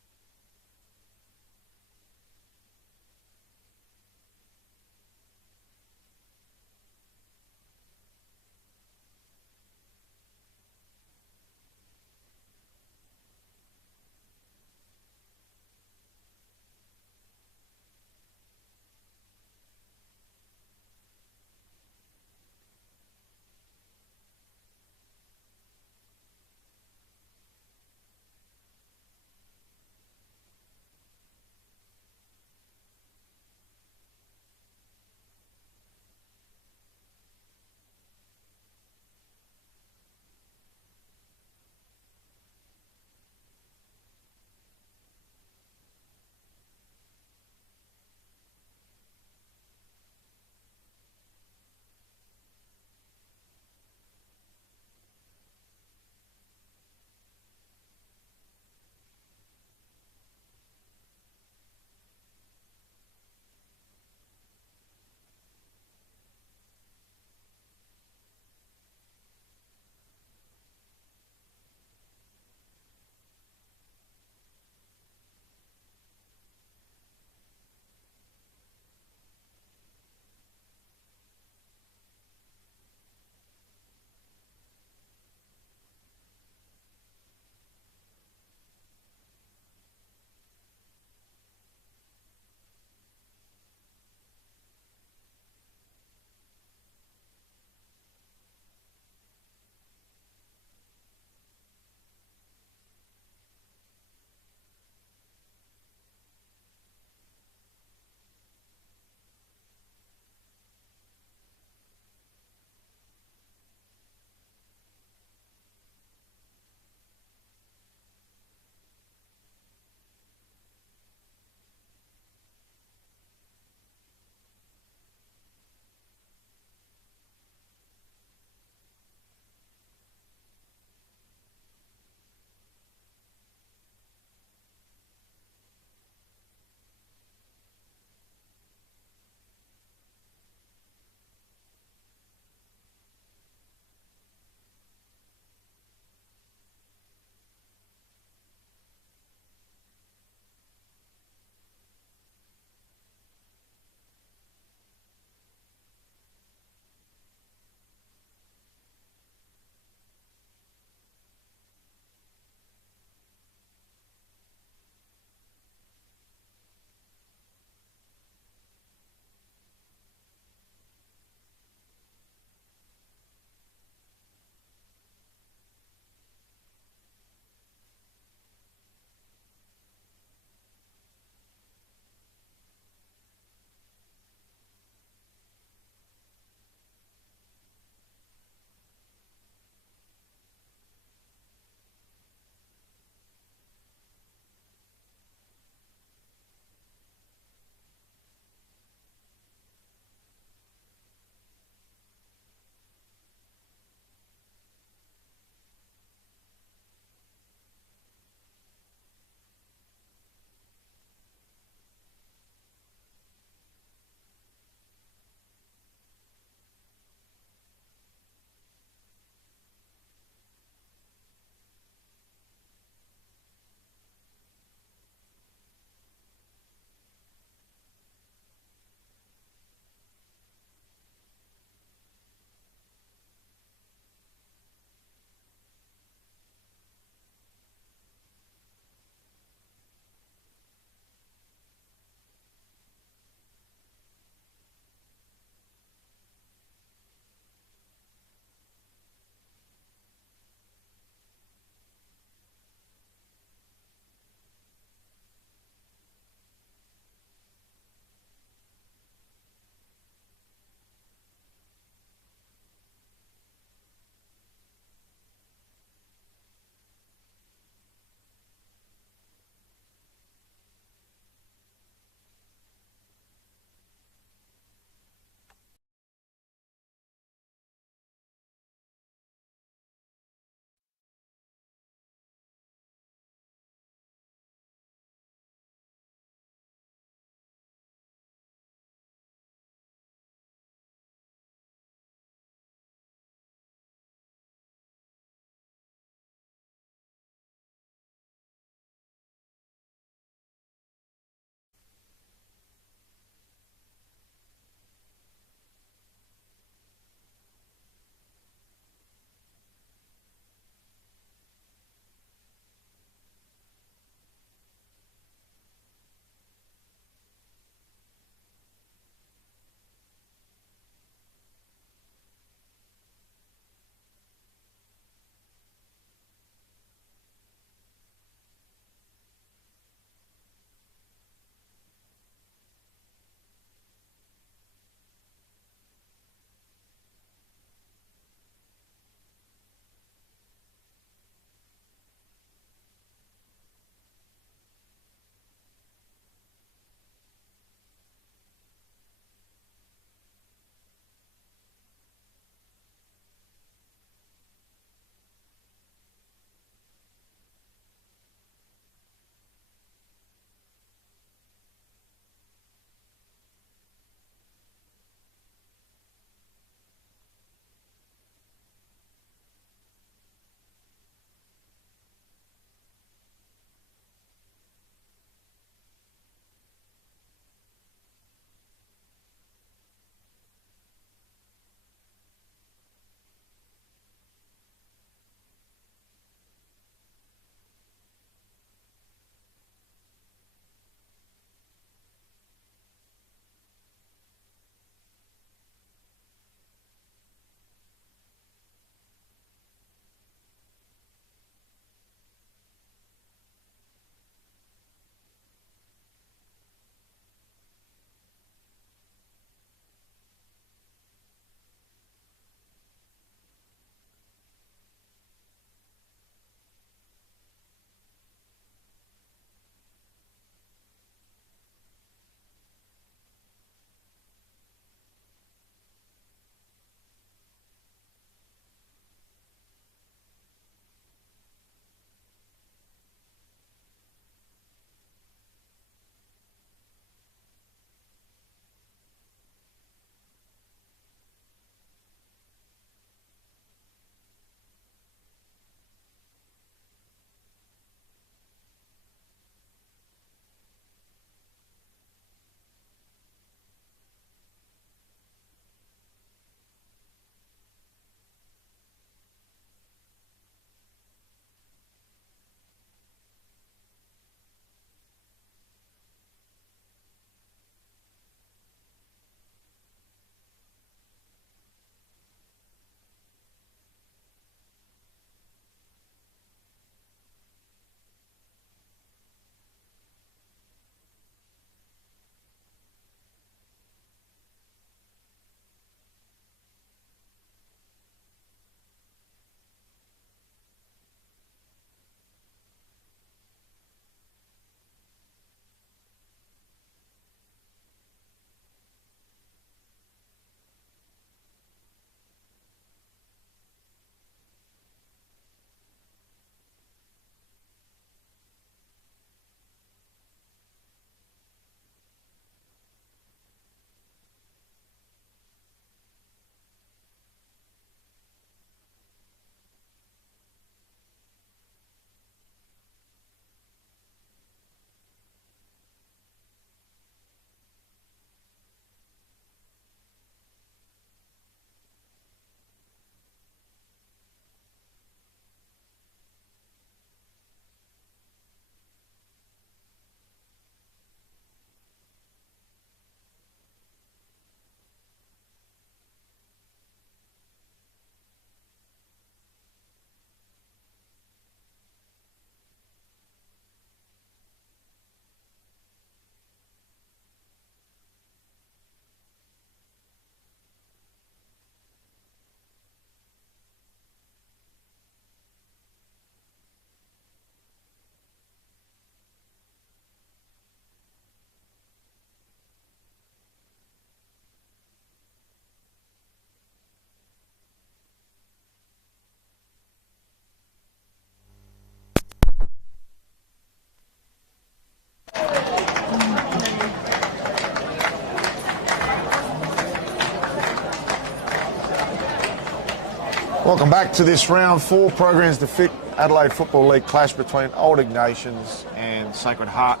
Welcome back to this round 4 Programs to Fit Adelaide Football League clash between Old Ignatians and Sacred Heart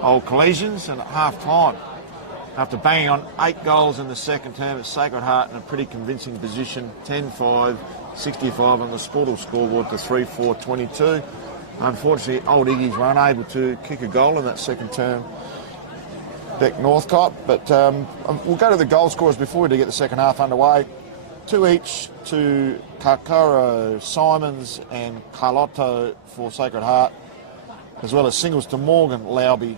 Old Collegians. And at half-time, after banging on 8 goals in the second term, it's Sacred Heart in a pretty convincing position, 10-5, 65 on the Sportal scoreboard to 3-4-22. Unfortunately, Old Iggies were unable to kick a goal in that second term. Beck Northcott, but we'll go to the goal scorers before we get the second half underway. 2 each to Kakaro, Simons and Carlotto for Sacred Heart, as well as singles to Morgan, Lauby,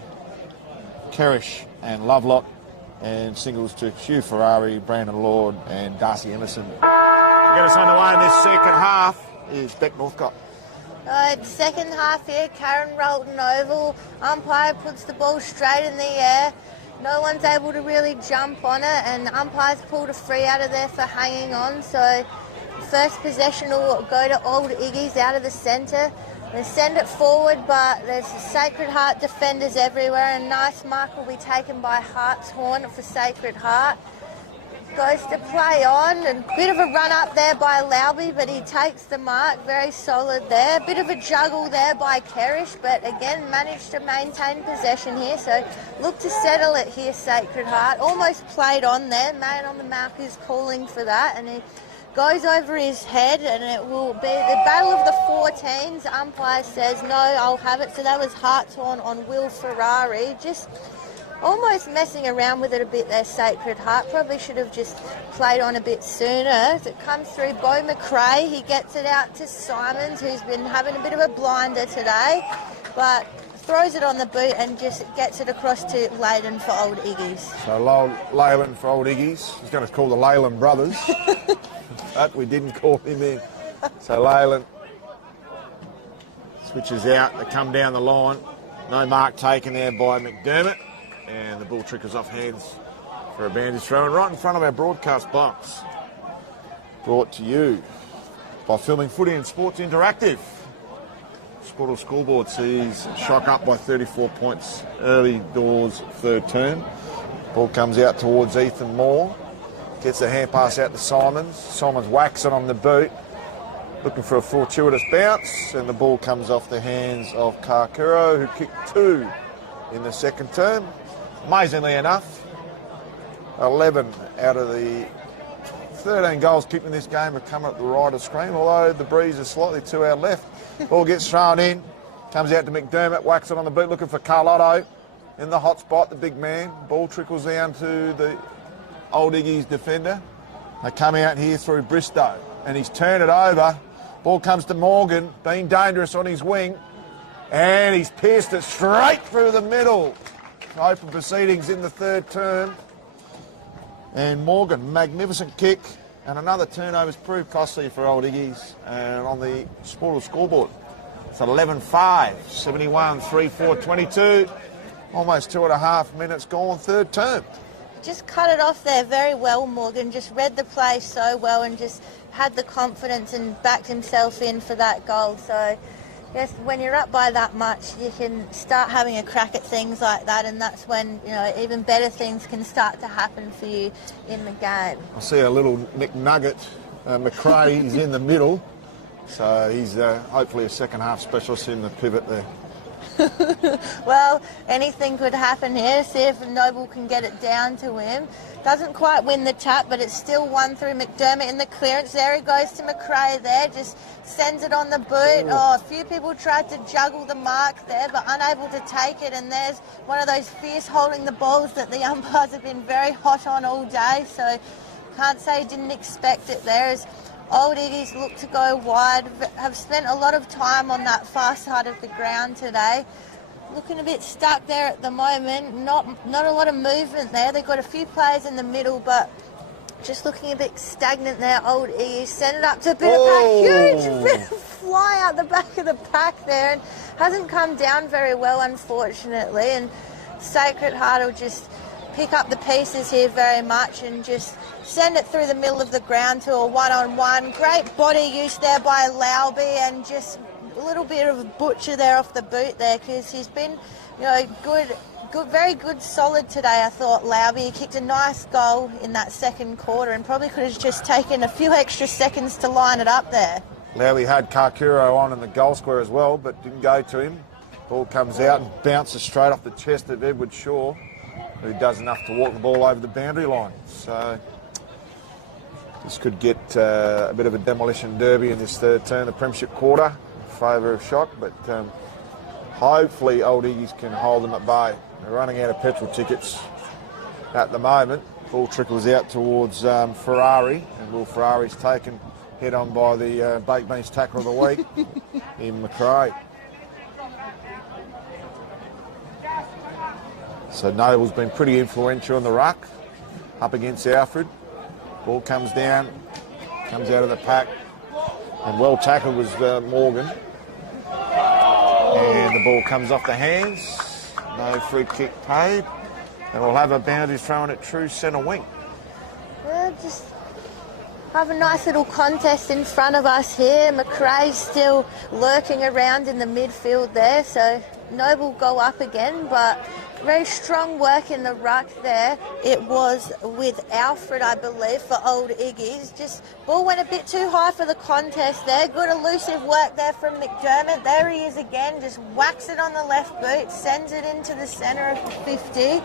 Kerish and Lovelock, and singles to Hugh Ferrari, Brandon Lord and Darcy Emerson. To get us underway in this second half is Beck Northcott. Second half here, Karen Rolton Oval. Umpire puts the ball straight in the air. No one's able to really jump on it, and umpire's pulled a free out of there for hanging on. So first possession will go to Old Iggies out of the centre. They send it forward, but there's Sacred Heart defenders everywhere, and nice mark will be taken by Hartshorn for Sacred Heart. Goes to play on, and bit of a run up there by Lauby, but he takes the mark, very solid there. Bit of a juggle there by Kerish, but again managed to maintain possession here, so look to settle it here, Sacred Heart. Almost played on there, man on the mark is calling for that, and he goes over his head, and it will be the battle of the 14s. Umpire says, no, I'll have it. So that was Hartshorn on Will Ferrari, just almost messing around with it a bit there, Sacred Heart. Probably should have just played on a bit sooner. As it comes through, Bo McRae, he gets it out to Simons, who's been having a bit of a blinder today, but throws it on the boot and just gets it across to Leyland for Old Iggies. So Leyland for Old Iggies. He's going to call the Leyland brothers, but we didn't call him in. So Leyland switches out. They come down the line. No mark taken there by McDermott. And the ball trickles off hands for a bandage throw, and right in front of our broadcast box. Brought to you by Filming Footy and Sports Interactive. Sportal scoreboard sees Shock up by 34 points early doors third term. Ball comes out towards Ethan Moore. Gets the hand pass out to Simons. Simons whacks it on the boot, looking for a fortuitous bounce, and the ball comes off the hands of Kakuro, who kicked 2 in the second term. Amazingly enough, 11 out of the 13 goals kicked in this game have come at the right of screen, although the breeze is slightly to our left. Ball gets thrown in, comes out to McDermott, whacks it on the boot, looking for Carlotto in the hot spot, the big man. Ball trickles down to the Old Iggies defender. They come out here through Bristow, and he's turned it over. Ball comes to Morgan, being dangerous on his wing, and he's pierced it straight through the middle. Open proceedings in the third term. And Morgan, magnificent kick, and another turnover's proved costly for Old Iggies. And on the Sportal scoreboard, it's 11-5, 71, 3-4, 22. Almost 2.5 minutes gone, third term. Just cut it off there very well, Morgan. Just read the play so well and just had the confidence and backed himself in for that goal. So yes, when you're up by that much, you can start having a crack at things like that, and that's when, you know, even better things can start to happen for you in the game. I see a little McNugget. McRae is in the middle, so he's hopefully a second half specialist in the pivot there. Well, anything could happen here. See if Noble can get it down to him. Doesn't quite win the tap, but it's still won through McDermott in the clearance. There he goes to McRae there, just sends it on the boot. Oh, a few people tried to juggle the mark there, but unable to take it. And there's one of those fierce holding the balls that the umpires have been very hot on all day. So can't say didn't expect it there. As Old Iggies look to go wide, have spent a lot of time on that far side of the ground today. Looking a bit stuck there at the moment, not a lot of movement there. They've got a few players in the middle, but just looking a bit stagnant there. Old Iggies send it up to a bit of pack, huge fly out the back of the pack there, and hasn't come down very well, unfortunately. And Sacred Heart will just pick up the pieces here very much and just send it through the middle of the ground to a one-on-one. Great body use there by Lauby, and just a little bit of a butcher there off the boot there, because he's been, you know, good good, very good, solid today, I thought, Lauby. He kicked a nice goal in that second quarter and probably could have just taken a few extra seconds to line it up there. Lowy had Karkuro on in the goal square as well, but didn't go to him. Ball comes out and bounces straight off the chest of Edward Shaw, who does enough to walk the ball over the boundary line. So this could get a bit of a demolition derby in this third turn, the premiership quarter, in favour of Shock, but hopefully Old Iggies can hold them at bay. They're running out of petrol tickets at the moment. Ball trickles out towards Ferrari, and Will Ferrari's taken head on by the Baked Beans tackle of the week in McRae. So Noble's been pretty influential in the ruck, up against Alfred. Ball comes down, comes out of the pack, and well tackled was Morgan. And the ball comes off the hands, no free kick paid, and we'll have a boundary thrown at true centre wing. We'll just have a nice little contest in front of us here. McRae's still lurking around in the midfield there, so Noble go up again, but very strong work in the ruck there. It was with Alfred, I believe, for Old Iggies. Just ball went a bit too high for the contest there. Good elusive work there from McDermott. There he is again, just whacks it on the left boot, sends it into the centre of the 50.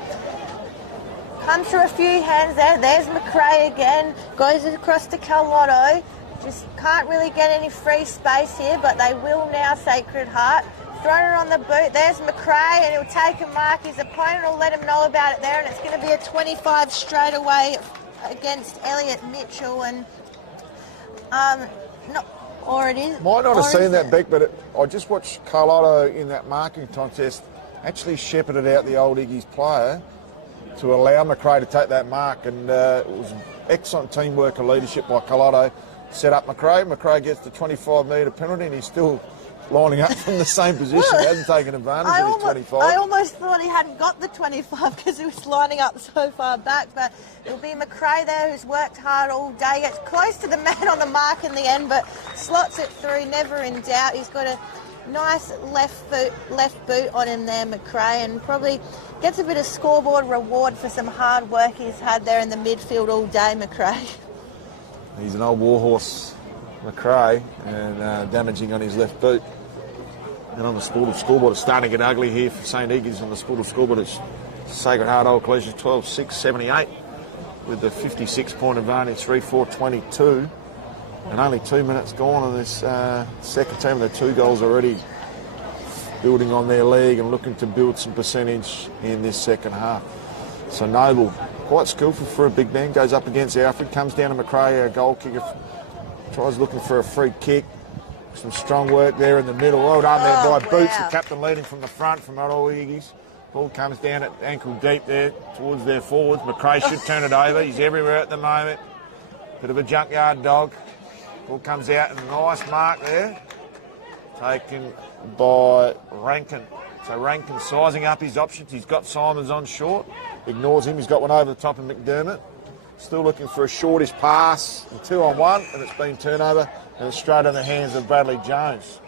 Comes through a few hands there. There's McRae again. Goes across to Carlotto. Just can't really get any free space here, but they will now, Sacred Heart. Thrown it on the boot. There's McRae, and he'll take a mark. His opponent will let him know about it there, and it's going to be a 25 straight away against Elliot Mitchell. And or it is. Might not have seen that, Beck, but I just watched Carlotto in that marking contest actually shepherded out the Old Iggies player to allow McRae to take that mark, and it was excellent teamwork and leadership by Carlotto. Set up McRae. McRae gets the 25-metre penalty, and he's still lining up from the same position. He hasn't taken advantage of his 25. I almost thought he hadn't got the 25 because he was lining up so far back, but it'll be McRae there who's worked hard all day. Gets close to the man on the mark in the end, but slots it through, never in doubt. He's got a nice left boot on him there, McRae, and probably gets a bit of scoreboard reward for some hard work he's had there in the midfield all day, McRae. He's an old warhorse, McRae, and damaging on his left boot. And on the scoreboard, it's starting to get ugly here for St. Iggy's on the scoreboard. It's Sacred Heart Old Collegians 12-6-78 with the 56-point advantage, 3-4-22. And only 2 minutes gone in this second team. The 2 goals already building on their league and looking to build some percentage in this second half. So Noble, quite skillful for a big man, goes up against Alfred, comes down to McRae, a goal kicker, tries looking for a free kick. Some strong work there in the middle. Well done there by Boots, the captain leading from the front from Old Iggies. Ball comes down at ankle deep there towards their forwards. McRae should turn it over. He's everywhere at the moment. Bit of a junkyard dog. Ball comes out and a nice mark there. Taken by Rankin. So Rankin sizing up his options. He's got Simons on short. Ignores him. He's got one over the top of McDermott. Still looking for a shortish pass. 2-on-1, and it's been turnover. And it's straight in the hands of Bradley Jones.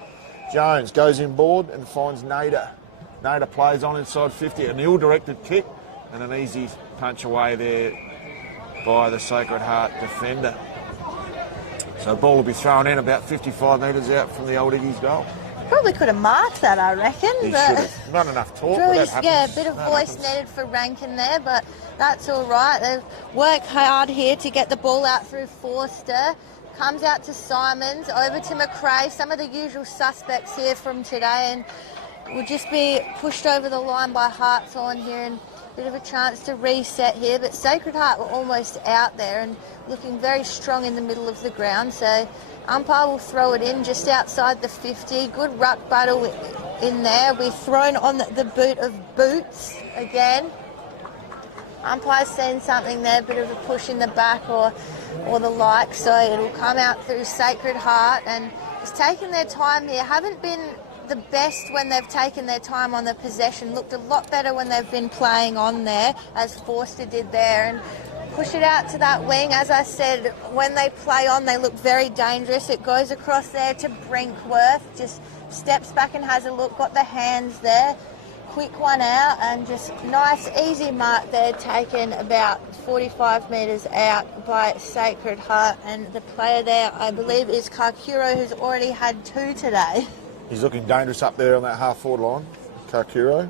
Jones goes inboard and finds Nader. Nader plays on inside 50. An ill-directed kick and an easy punch away there by the Sacred Heart defender. So the ball will be thrown in about 55 metres out from the Old Iggies goal. Probably could have marked that, I reckon. He but should have. Not enough talk, but that happens. Yeah, a bit of voice needed for Rankin there, but that's all right. They've worked hard here to get the ball out through Forster. Comes out to Simons, over to McRae, some of the usual suspects here from today, and will just be pushed over the line by Hartshorn here, and a bit of a chance to reset here, but Sacred Heart were almost out there and looking very strong in the middle of the ground, so umpire will throw it in just outside the 50. Good ruck battle in there. We're thrown on the boot of Boots again. Umpire's saying something there, a bit of a push in the back or the like, so it'll come out through Sacred Heart, and it's taken their time here. Haven't been the best when they've taken their time on the possession. Looked a lot better when they've been playing on there, as Forster did there, and push it out to that wing. As I said, when they play on, they look very dangerous. It goes across there to Brinkworth, just steps back and has a look, got the hands there. quick one out and just nice, easy mark there, taken about 45 metres out by Sacred Heart. And the player there, I believe, is Kakuro, who's already had 2 today. He's looking dangerous up there on that half-forward line, Kakuro.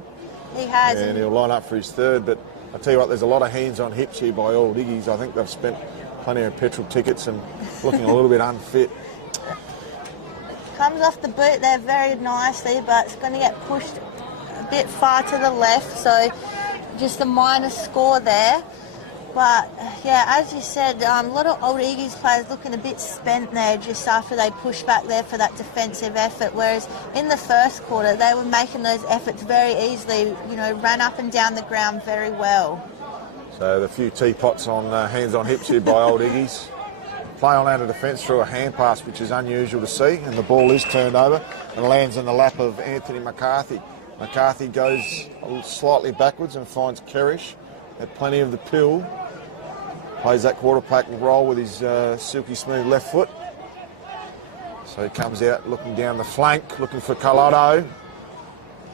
He has. And he'll line up for his 3rd, but I'll tell you what, there's a lot of hands on hips here by Old Iggy's. I think they've spent plenty of petrol tickets and looking a little bit unfit. Comes off the boot there very nicely, but it's going to get pushed a bit far to the left, so just a minor score there. But yeah, as you said, a lot of Old Iggy's players looking a bit spent there just after they pushed back there for that defensive effort, whereas in the first quarter they were making those efforts very easily, you know, ran up and down the ground very well. So the few teapots on hands on hips here by Old Iggy's. Play on out of defence through a hand pass, which is unusual to see, and the ball is turned over and lands in the lap of Anthony McCarthy. McCarthy goes slightly backwards and finds Kerrish. Had plenty of the pill. Plays that quarterback role with his silky smooth left foot. So he comes out looking down the flank, looking for Carlotto.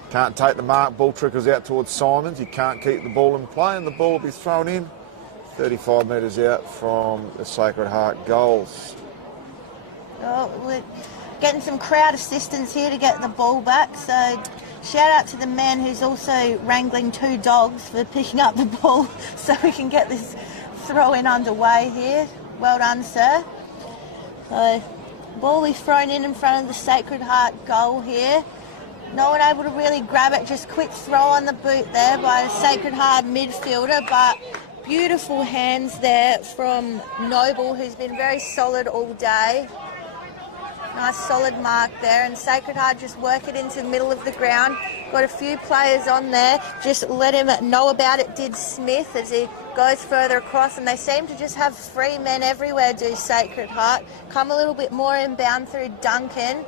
Can't take the mark. Ball trickles out towards Simons. He can't keep the ball in play, and the ball will be thrown in 35 metres out from the Sacred Heart goals. Oh, we're getting some crowd assistance here to get the ball back, so shout out to the man who's also wrangling 2 dogs for picking up the ball so we can get this throw-in underway here. Well done, sir. So, ball is thrown in front of the Sacred Heart goal here. No one able to really grab it, just quick throw on the boot there by the Sacred Heart midfielder, but beautiful hands there from Noble, who's been very solid all day. Nice solid mark there, and Sacred Heart just work it into the middle of the ground. Got a few players on there, just let him know about it, did Smith, as he goes further across, and they seem to just have 3 men everywhere, do Sacred Heart. Come a little bit more inbound through Duncan.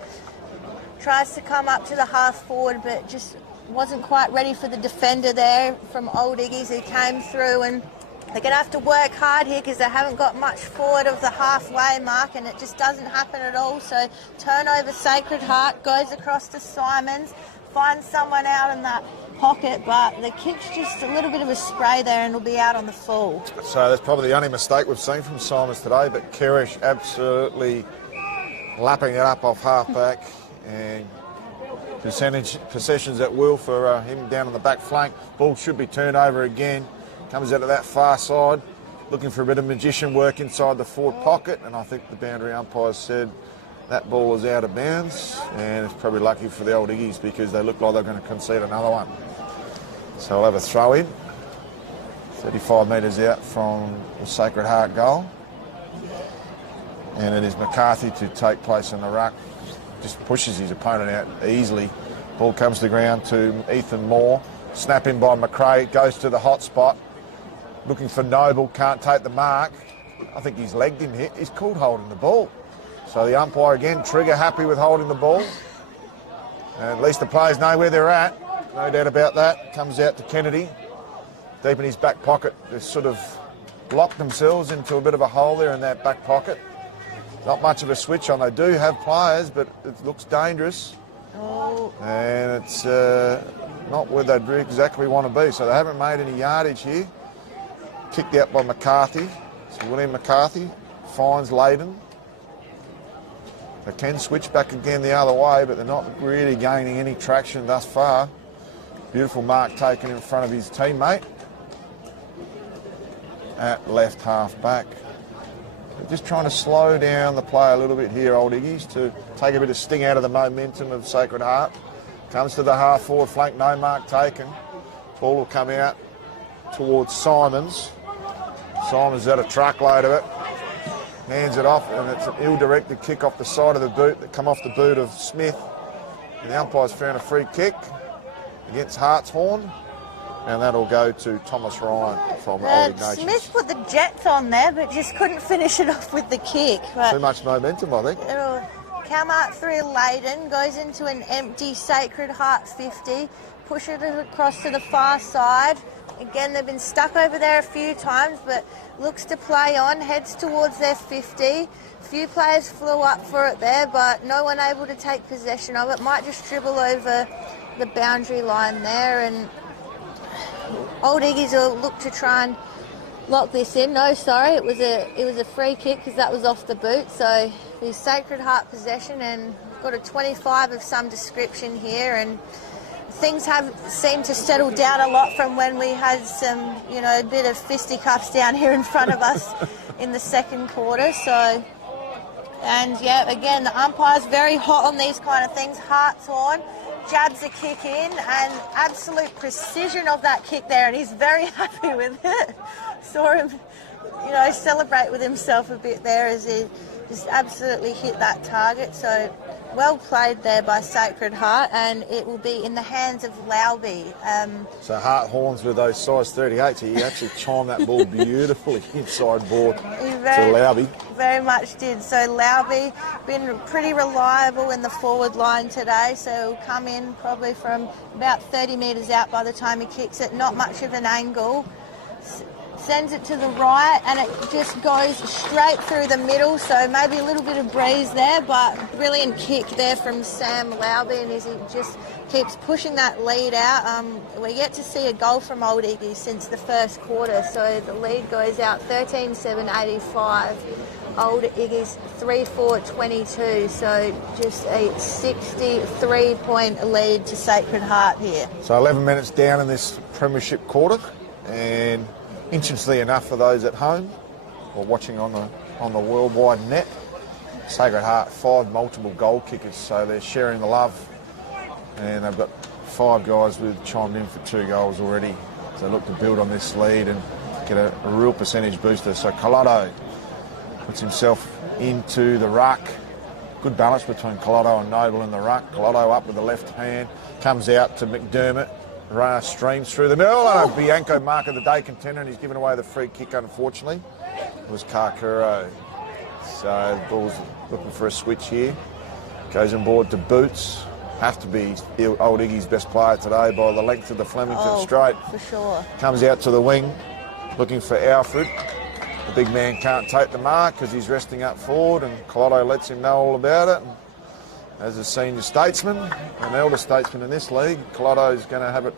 Tries to come up to the half forward, but just wasn't quite ready for the defender there from Old Iggy's, who came through, and they're going to have to work hard here because they haven't got much forward of the halfway mark, and it just doesn't happen at all. So turnover, Sacred Heart goes across to Simons, finds someone out in that pocket, but the kick's just a little bit of a spray there and it'll be out on the full. So that's probably the only mistake we've seen from Simons today, but Kerrish absolutely lapping it up off halfback, and possessions at will for him down on the back flank. Ball should be turned over again. Comes out of that far side, looking for a bit of magician work inside the forward pocket, and I think the boundary umpire said that ball is out of bounds, and it's probably lucky for the Old Iggy's because they look like they're going to concede another one. So we'll have a throw in, 35 metres out from the Sacred Heart goal, and it is McCarthy to take place in the ruck. Just pushes his opponent out easily. Ball comes to the ground to Ethan Moore. Snap in by McRae, goes to the hot spot. Looking for Noble, can't take the mark. I think he's legged him here. He's called holding the ball. So the umpire again, trigger happy with holding the ball. And at least the players know where they're at. No doubt about that. Comes out to Kennedy. Deep in his back pocket. They've sort of locked themselves into a bit of a hole there in that back pocket. Not much of a switch on. They do have players, but it looks dangerous. Oh. And it's not where they exactly want to be. So they haven't made any yardage here. Kicked out by McCarthy. So William McCarthy finds Layden. They can switch back again the other way, but they're not really gaining any traction thus far. Beautiful mark taken in front of his teammate at left half back. Just trying to slow down the play a little bit here, Old Iggy's, to take a bit of sting out of the momentum of Sacred Heart. Comes to the half forward flank, no mark taken. Ball will come out towards Simons. Simons had a truckload of it. Hands it off, and it's an ill-directed kick off the side of the boot that come off the boot of Smith. And the umpire's found a free kick against Hartshorn. And that'll go to Thomas Ryan from Old Ignatians. Smith put the Jets on there, but just couldn't finish it off with the kick. But too much momentum, I think. It'll come out through Layden, goes into an empty Sacred Heart 50, push it across to the far side. Again, they've been stuck over there a few times, but looks to play on, heads towards their 50. A few players flew up for it there, but no one able to take possession of it. Might just dribble over the boundary line there, and Old Iggy's will look to try and lock this in. No, sorry, it was a free kick because that was off the boot. So the Sacred Heart possession, and got a 25 of some description here, and things have seemed to settle down a lot from when we had some, you know, a bit of fisticuffs down here in front of us in the second quarter. So, and yeah, again, the umpire's very hot on these kind of things. Heart's on, jabs a kick in, and absolute precision of that kick there, and he's very happy with it. Saw him, you know, celebrate with himself a bit there as he just absolutely hit that target. So well played there by Sacred Heart, and it will be in the hands of Lauby. So Hart horns with those size 38s. He actually chimed that ball beautifully inside board to Lauby. Very much did. So Lauby been pretty reliable in the forward line today, so he'll come in probably from about 30 metres out by the time he kicks it. Not much of an angle. Sends it to the right, and it just goes straight through the middle, so maybe a little bit of breeze there, but brilliant kick there from Sam Lauby, and he just keeps pushing that lead out. We get to see a goal from Old Iggy since the first quarter, so the lead goes out 13-7-85. Old Iggy's 3-4-22, so just a 63-point lead to Sacred Heart here. So 11 minutes down in this premiership quarter, and interestingly enough, for those at home or watching on the worldwide net, Sacred Heart 5 multiple goal kickers, so they're sharing the love, and they've got 5 guys with chimed in for 2 goals already. So they look to build on this lead and get a real percentage booster. So Collado puts himself into the ruck. Good balance between Collado and Noble in the ruck. Collado up with the left hand, comes out to McDermott. Runner streams through the middle, and a Bianco mark of the day contender, and he's given away the free kick, unfortunately. It was Kakuro. So the ball's looking for a switch here. Goes on board to Boots. Have to be Old Iggy's best player today by the length of the Flemington straight. For sure. Comes out to the wing, looking for Alfred. The big man can't take the mark because he's resting up forward, and Collado lets him know all about it. As a senior statesman, an elder statesman in this league, Collado's going to have a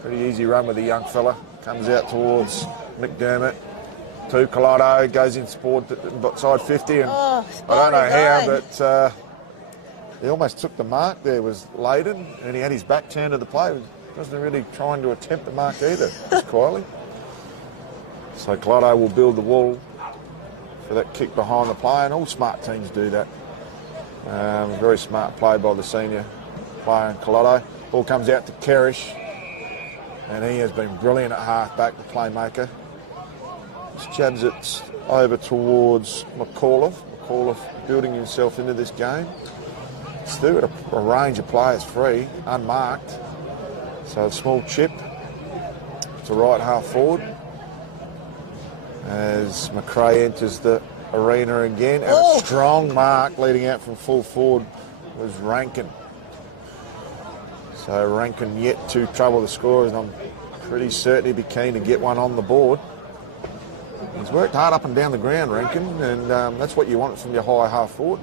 pretty easy run with the young fella. Comes out towards McDermott. To Collado, goes in side 50, and I don't know how, but he almost took the mark there, was Layden, and he had his back turned to the play. He wasn't really trying to attempt the mark either, just quietly. So Collado will build the wall for that kick behind the play, and all smart teams do that. Very smart play by the senior player in Collado. Ball comes out to Kerrish, and he has been brilliant at half-back, the playmaker. Just jabs it over towards McAuliffe. McAuliffe building himself into this game. Still got a range of players free, unmarked. So a small chip to right half forward as McRae enters the arena again, and a strong mark leading out from full forward was Rankin. So Rankin yet to trouble the scorers, and I'm pretty certain he'd be keen to get one on the board. He's worked hard up and down the ground, Rankin, and that's what you want from your high half forward.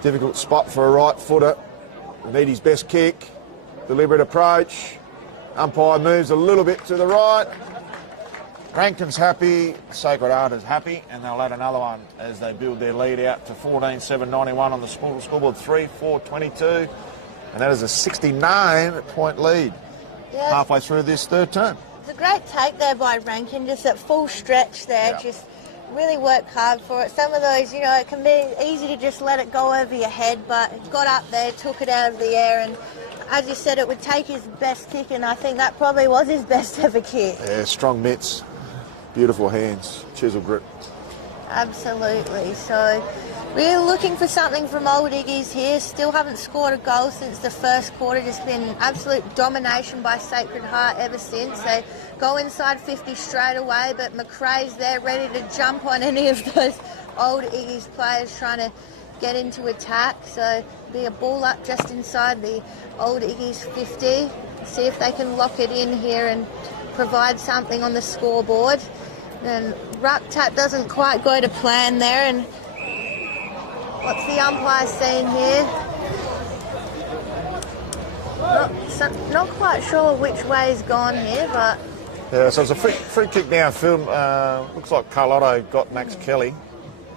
Difficult spot for a right footer. Need his best kick. Deliberate approach. Umpire moves a little bit to the right. Rankin's happy, Sacred Heart is happy, and they'll add another one as they build their lead out to 14-7-91 on the scoreboard, 3-4-22, and that is a 69-point lead halfway through this third term. It's a great take there by Rankin, just at full stretch there, just really worked hard for it. Some of those, you know, it can be easy to just let it go over your head, but got up there, took it out of the air, and as you said, it would take his best kick, and I think that probably was his best ever kick. Yeah, strong mitts. Beautiful hands, chisel grip. Absolutely. So we're looking for something from Old Iggy's here. Still haven't scored a goal since the first quarter. Just been absolute domination by Sacred Heart ever since. They go inside 50 straight away, but McRae's there ready to jump on any of those Old Iggy's players trying to get into attack. So be a ball up just inside the Old Iggy's 50. See if they can lock it in here and provide something on the scoreboard. And ruck tap doesn't quite go to plan there, and what's the umpire saying here? Not quite sure which way he's gone here, but Yeah, so it's a free kick downfield. Looks like Carlotto got Max Kelly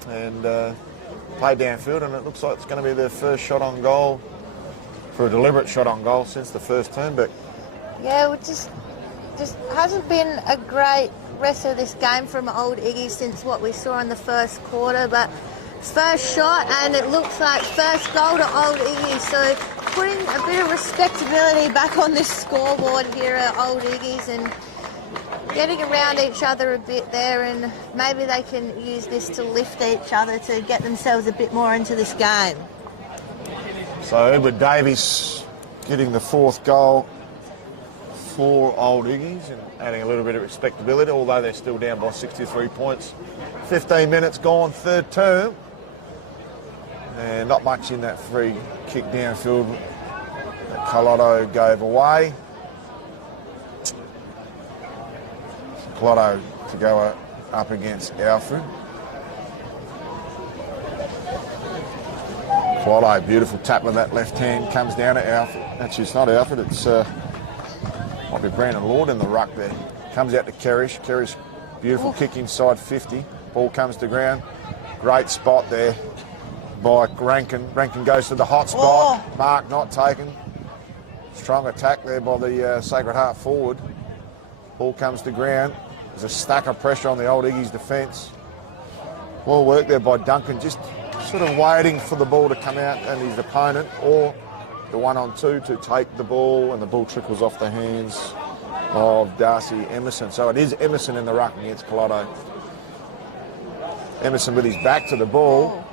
and played downfield, and it looks like it's going to be their first shot on goal, for a deliberate shot on goal since the first turn back. yeah, it just hasn't been a great rest of this game from Old Iggy since what we saw in the first quarter, but first shot, and it looks like first goal to Old Iggy, so putting a bit of respectability back on this scoreboard here at Old Iggy's and getting around each other a bit there, and maybe they can use this to lift each other to get themselves a bit more into this game. So Edward Davies getting the fourth goal for Old Iggy's and adding a little bit of respectability, although they're still down by 63 points. 15 minutes gone, third term. And not much in that free kick downfield that Carlotto gave away. Carlotto to go up against Alfred. Carlotto, beautiful tap with that left hand, comes down to Alfred. Actually, it's not Alfred, it's might be Brandon Lord in the ruck there. Comes out to Kerrish. Kerrish, beautiful kick inside 50. Ball comes to ground. Great spot there by Rankin. Rankin goes to the hot spot. Mark not taken. Strong attack there by the Sacred Heart forward. Ball comes to ground. There's a stack of pressure on the Old Iggy's defence. Well worked there by Duncan, just sort of waiting for the ball to come out and his opponent, or the 1-on-2 to take the ball, and the ball trickles off the hands of Darcy Emerson. So it is Emerson in the ruck against Carlotto. Emerson with his back to the ball,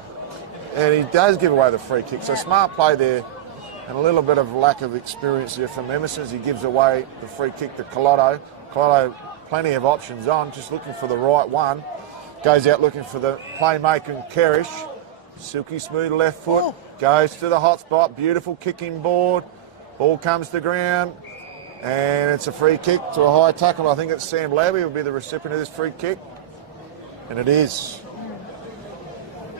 and he does give away the free kick. So smart play there, and a little bit of lack of experience there from Emerson as he gives away the free kick to Carlotto. Carlotto, plenty of options on, just looking for the right one. Goes out looking for the playmaking Kerrish. Silky smooth left foot, goes to the hot spot, beautiful kicking board. Ball comes to ground, and it's a free kick to a high tackle. I think it's Sam Lowry will be the recipient of this free kick, and it is.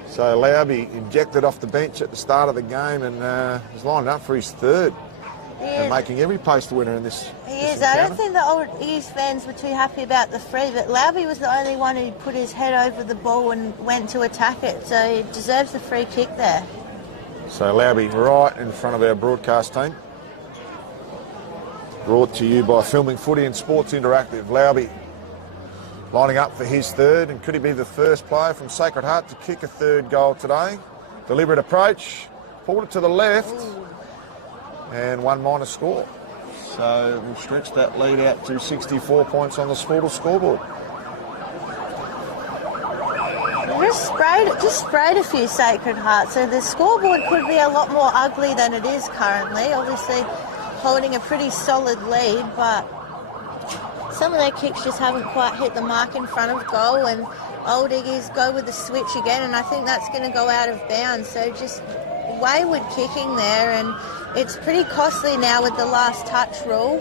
So Lowry injected off the bench at the start of the game and is lined up for his third. And making every post winner in this. He is. I don't think the Old East fans were too happy about the free, but Lowry was the only one who put his head over the ball and went to attack it, so he deserves the free kick there. So Lowry right in front of our broadcast team. Brought to you by Filming Footy and Sports Interactive. Lowry lining up for his third, and could he be the first player from Sacred Heart to kick a third goal today? Deliberate approach, pulled it to the left. And one minus score. So we'll stretch that lead out to 64 points on the scoreboard. Just sprayed a few Sacred Heart, so the scoreboard could be a lot more ugly than it is currently. Obviously holding a pretty solid lead, but some of their kicks just haven't quite hit the mark in front of goal, and Old Iggy's go with the switch again, and I think that's going to go out of bounds. So just wayward kicking there, and it's pretty costly now with the last touch rule.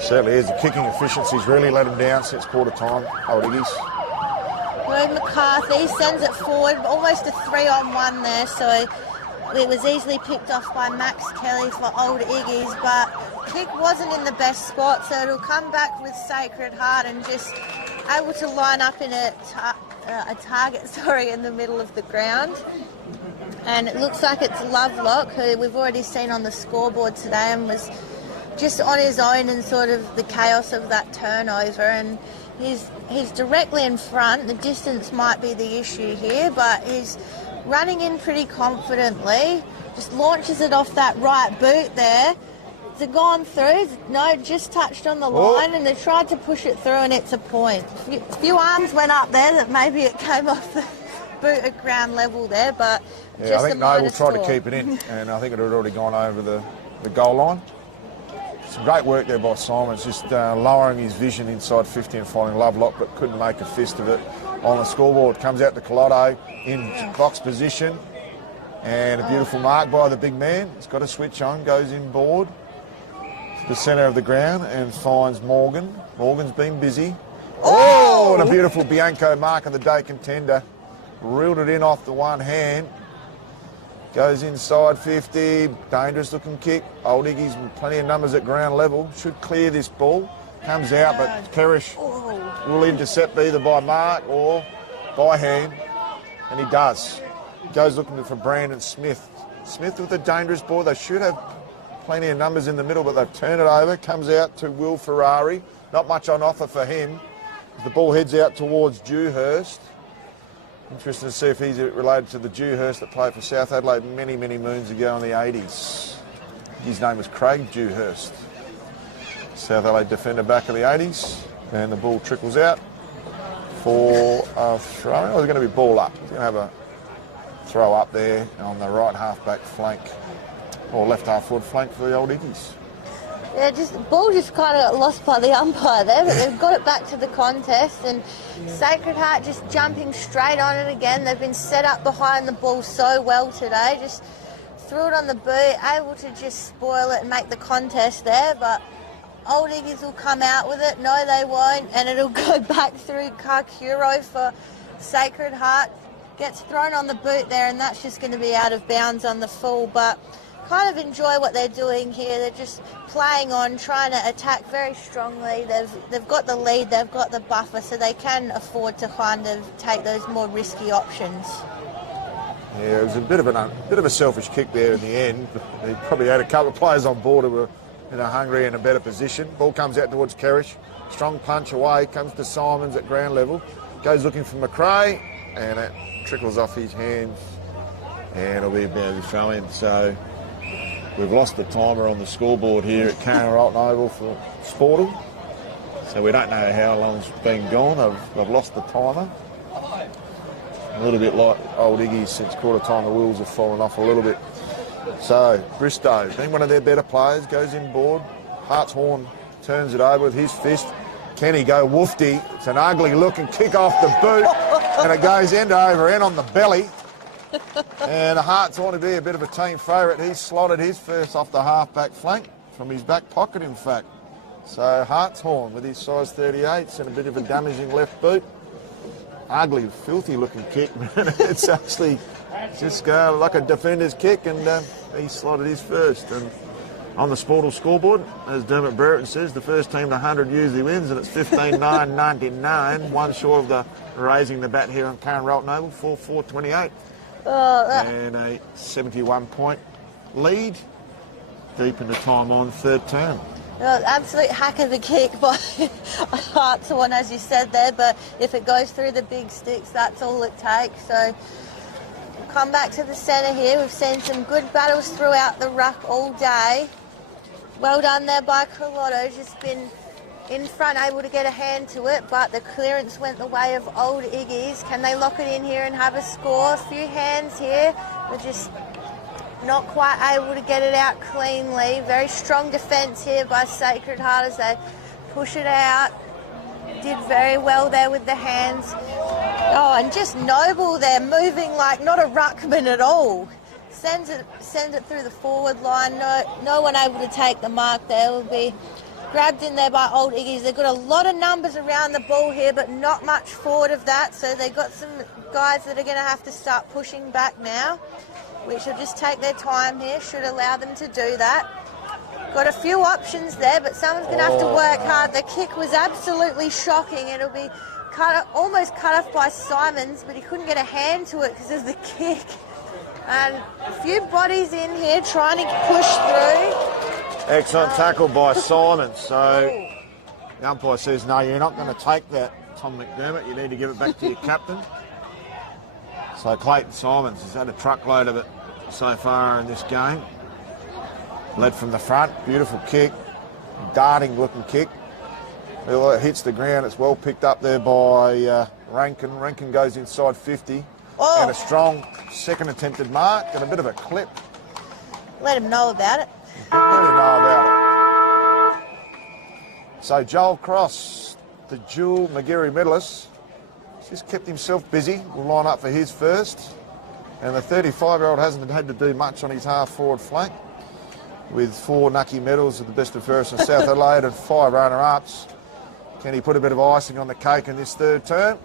Certainly is. The kicking efficiency's really let him down since quarter time, Old Iggy's. Wade McCarthy sends it forward, almost a 3-on-1 there, so it was easily picked off by Max Kelly for Old Iggy's, but kick wasn't in the best spot, so it'll come back with Sacred Heart and just able to line up in a target in the middle of the ground. And it looks like it's Lovelock, who we've already seen on the scoreboard today and was just on his own in sort of the chaos of that turnover. And he's directly in front. The distance might be the issue here, but he's running in pretty confidently. Just launches it off that right boot there. Has it gone through? No, just touched on the line, and they tried to push it through, and it's a point. A few arms went up there that maybe it came off the boot at ground level there, but yeah, I think Noble tried to keep it in, and I think it had already gone over the goal line. Some great work there by Simons, just lowering his vision inside 50 and finding Lovelock, but couldn't make a fist of it on the scoreboard. Comes out to Carlotto in box position, and a beautiful mark by the big man. He's got a switch on, goes inboard to the centre of the ground and finds Morgan. Morgan's been busy. Oh, and a beautiful Bianco mark on the day contender. Reeled it in off the one hand. Goes inside 50, dangerous looking kick. Old Iggy's plenty of numbers at ground level. Should clear this ball. Comes out, but Perish will intercept either by mark or by hand. And he does. Goes looking for Brandon Smith. Smith with a dangerous ball. They should have plenty of numbers in the middle, but they've turned it over. Comes out to Will Ferrari. Not much on offer for him. The ball heads out towards Dewhurst. Interesting to see if he's related to the Dewhurst that played for South Adelaide many, many moons ago in the 80s. His name was Craig Dewhurst. South Adelaide defender back in the 80s. And the ball trickles out for a throw. Oh, there's going to be ball up. He's going to have a throw up there on the right half-back flank, or left half-forward flank for the Old Iggies. Yeah, the ball just kind of got lost by the umpire there, but they've got it back to the contest, and Sacred Heart just jumping straight on it again. They've been set up behind the ball so well today, just threw it on the boot, able to just spoil it and make the contest there, but Old Iggies will come out with it. No, they won't, and it'll go back through Karkuro for Sacred Heart. Gets thrown on the boot there, and that's just going to be out of bounds on the full, but kind of enjoy what they're doing here. They're just playing on, trying to attack very strongly. They've got the lead, they've got the buffer, so they can afford to kind of take those more risky options. Yeah, it was a bit of a selfish kick there in the end. He probably had a couple of players on board who were hungry and a better position. Ball comes out towards Kerrish. Strong punch away, comes to Simons at ground level. Goes looking for McRae, and it trickles off his hands, and it'll be about to throw in. So we've lost the timer on the scoreboard here at Rolton Oval for Sportal. So we don't know how long's been gone. I've lost the timer. A little bit like Old Iggy since quarter time, the wheels have fallen off a little bit. So Bristow, being one of their better players, goes inboard. Hartshorn turns it over with his fist. Can he go woofty? It's an ugly looking kick off the boot, and it goes end over end on the belly. And the Hearts ought to be a bit of a team favourite. He's slotted his first off the half-back flank, from his back pocket, in fact. So Hartshorn with his size 38s and a bit of a damaging left boot. Ugly, filthy-looking kick, man. It's actually just like a defender's kick, and he slotted his first. And on the Sportal scoreboard, as Dermot Brereton says, the first team to 100 usually wins, and it's 15-9-99, one short of the raising the bat here on Rolton Oval, 4-4-28. And a 71-point lead deep into time on third term. Absolute hack of a kick by Hartshorn, as you said there, but if it goes through the big sticks, that's all it takes. So we'll come back to the centre here. We've seen some good battles throughout the ruck all day. Well done there by Carlotto, just been in front, able to get a hand to it, but the clearance went the way of Old Iggies. Can they lock it in here and have a score? A few hands here, but just not quite able to get it out cleanly. Very strong defence here by Sacred Heart as they push it out. Did very well there with the hands. Oh, and just Noble there, moving like not a ruckman at all. Sends it through the forward line. No one able to take the mark there. Will be grabbed in there by Old Iggies. They've got a lot of numbers around the ball here, but not much forward of that. So they've got some guys that are going to have to start pushing back now, which will just take their time here. Should allow them to do that. Got a few options there, but someone's going to have to work hard. The kick was absolutely shocking. It'll be almost cut off by Simons, but he couldn't get a hand to it because of the kick. And a few bodies in here trying to push through. Excellent tackle by Simons. So the umpire says, no, you're not going to take that, Tom McDermott. You need to give it back to your captain. So Clayton Simons has had a truckload of it so far in this game. Led from the front, beautiful kick, darting looking kick. It hits the ground, it's well picked up there by Rankin. Rankin goes inside 50. Oh. And a strong second attempted mark and a bit of a clip. Let him know about it. Let him know about it. So Joel Cross, the dual McGarry medalist, just kept himself busy. Will line up for his first. And the 35-year-old hasn't had to do much on his half-forward flank, with 4 Nucky medals of the best of fairest in South Adelaide and 5 runner-ups. Can he put a bit of icing on the cake in this third term?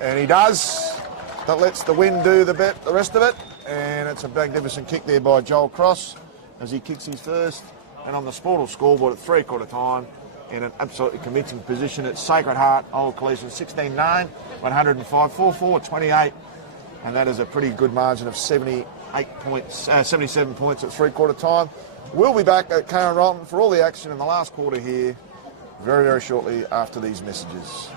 And he does. that lets the wind do the rest of it. And it's a magnificent kick there by Joel Cross as he kicks his first. And on the Sportal scoreboard at 3/4 time, in an absolutely convincing position, it's Sacred Heart, Old Collegians 16-9, 105, 4-4, 28. And that is a pretty good margin of 77 points at 3/4 time. We'll be back at Karen Rolton for all the action in the last quarter here very, very shortly after these messages.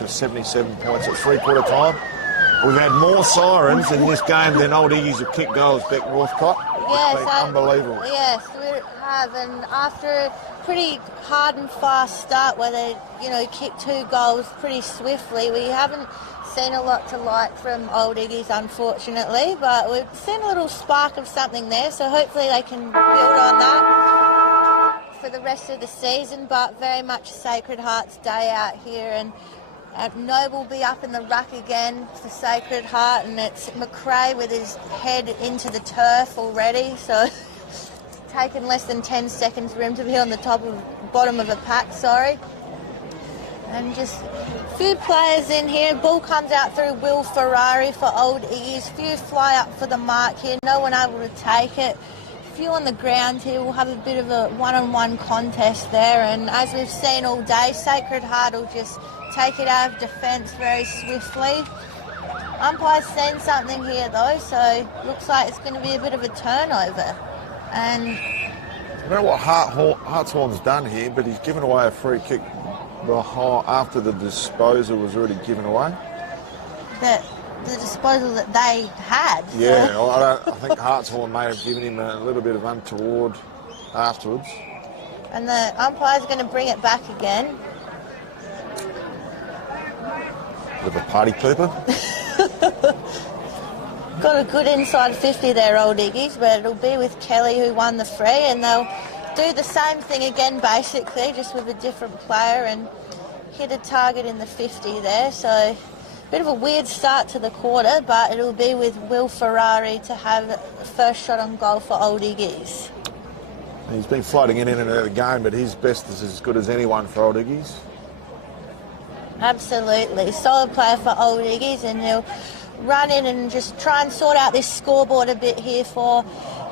to 77 points at three-quarter time. We've had more sirens in this game than Old Iggy's have kicked goals back Northcott. Yes, It's been unbelievable. Yes, we have, and after a pretty hard and fast start where they, kicked 2 goals pretty swiftly, we haven't seen a lot to like from Old Iggy's, unfortunately, but we've seen a little spark of something there, so hopefully they can build on that for the rest of the season. But very much Sacred Heart's day out here, and Noble will be up in the ruck again for Sacred Heart, and it's McRae with his head into the turf already, so it's taken less than 10 seconds for him to be on the bottom of a pack, And just a few players in here. Ball comes out through Will Ferrari for Old Iggy's. Few fly up for the mark here, no one able to take it. Few on the ground here. We'll have a bit of a one-on-one contest there, and as we've seen all day, Sacred Heart will just take it out of defence very swiftly. Umpire's seen something here though, so looks like it's going to be a bit of a turnover. And I don't know what Hartshorn's done here, but he's given away a free kick after the disposal was already given away. The disposal that they had. Yeah, I think Hartshorn may have given him a little bit of untoward afterwards. And the umpire's going to bring it back again. With a party pooper. Got a good inside 50 there, Old Iggy's, but it'll be with Kelly who won the free, and they'll do the same thing again basically, just with a different player, and hit a target in the 50 there. So bit of a weird start to the quarter, but it'll be with Will Ferrari to have the first shot on goal for Old Iggy's. He's been floating in and out of the game, but his best is as good as anyone for Old Iggy's. Absolutely. Solid player for Old Iggy's, and he'll run in and just try and sort out this scoreboard a bit here for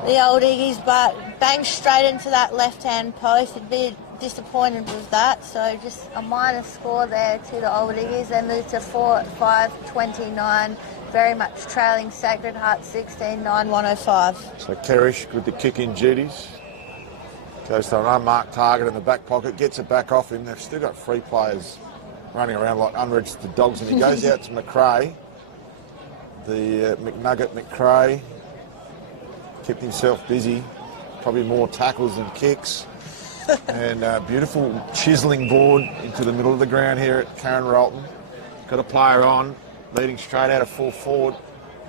the Old Iggy's, but bang straight into that left-hand post. He'd be disappointed with that, so just a minor score there to the Old Iggy's. They move to 4-5-29, very much trailing Sacred Heart 16-9-105. So Kerrish with the kick-in duties. Goes to an unmarked target in the back pocket, gets it back off him. They've still got 3 players running around like unregistered dogs, and he goes out to McRae. The McNugget McRae kept himself busy, probably more tackles than kicks. And beautiful chiselling board into the middle of the ground here at Karen Rolton. Got a player on, leading straight out of full forward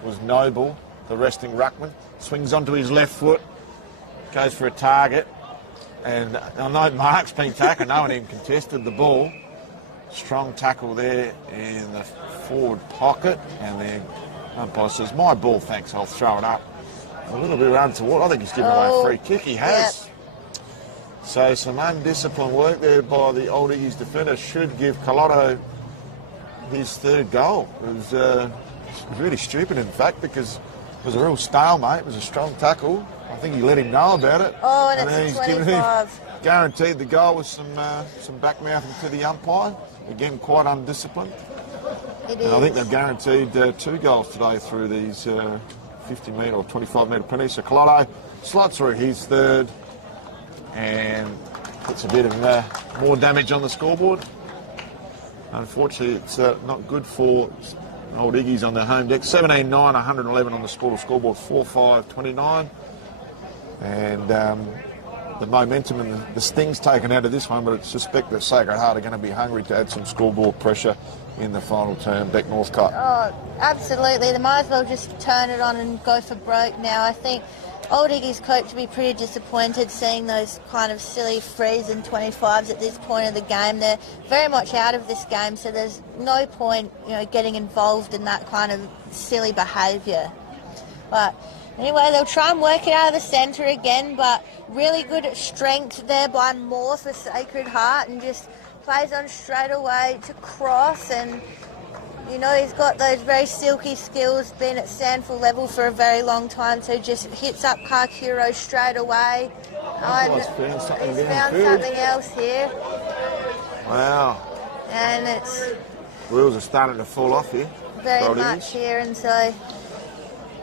was Noble, the resting ruckman. Swings onto his left foot, goes for a target. And I know Mark's been tackled, no one even contested the ball. Strong tackle there in the forward pocket, and then umpire says, "My ball, thanks, I'll throw it up." A little bit untoward. I think he's given away a free kick. He has. Yep. So some undisciplined work there by the Old Iggy's defender should give Colotto his 3rd goal. It was really stupid, in fact, because it was a real stalemate. It was a strong tackle. I think he let him know about it. Oh, and it's a 25. Guaranteed the goal with some backmouthing to the umpire. Again, quite undisciplined. It is. I think they've guaranteed 2 goals today through these 50-metre or 25-metre penalties. So Colotto slots through his 3rd and puts a bit of more damage on the scoreboard. Unfortunately, it's not good for Old Iggy's on their home deck. 17-9, 111 on the scoreboard, 4-5-29. And the momentum and the sting's taken out of this one, but I suspect that Sacred Heart are going to be hungry to add some scoreboard pressure in the final term, Beck Northcott. Oh, absolutely. They might as well just turn it on and go for broke now. I think Old Iggy's coach will be pretty disappointed seeing those kind of silly frees and 25s at this point of the game. They're very much out of this game, so there's no point, getting involved in that kind of silly behaviour. But anyway, they'll try and work it out of the centre again, but really good at strength there by Moore for Sacred Heart, and just plays on straight away to cross, and he's got those very silky skills, been at Sandford level for a very long time, so just hits up Karkuro straight away. He's found something else here. Wow. And it's wheels are starting to fall off here. Very much here, and so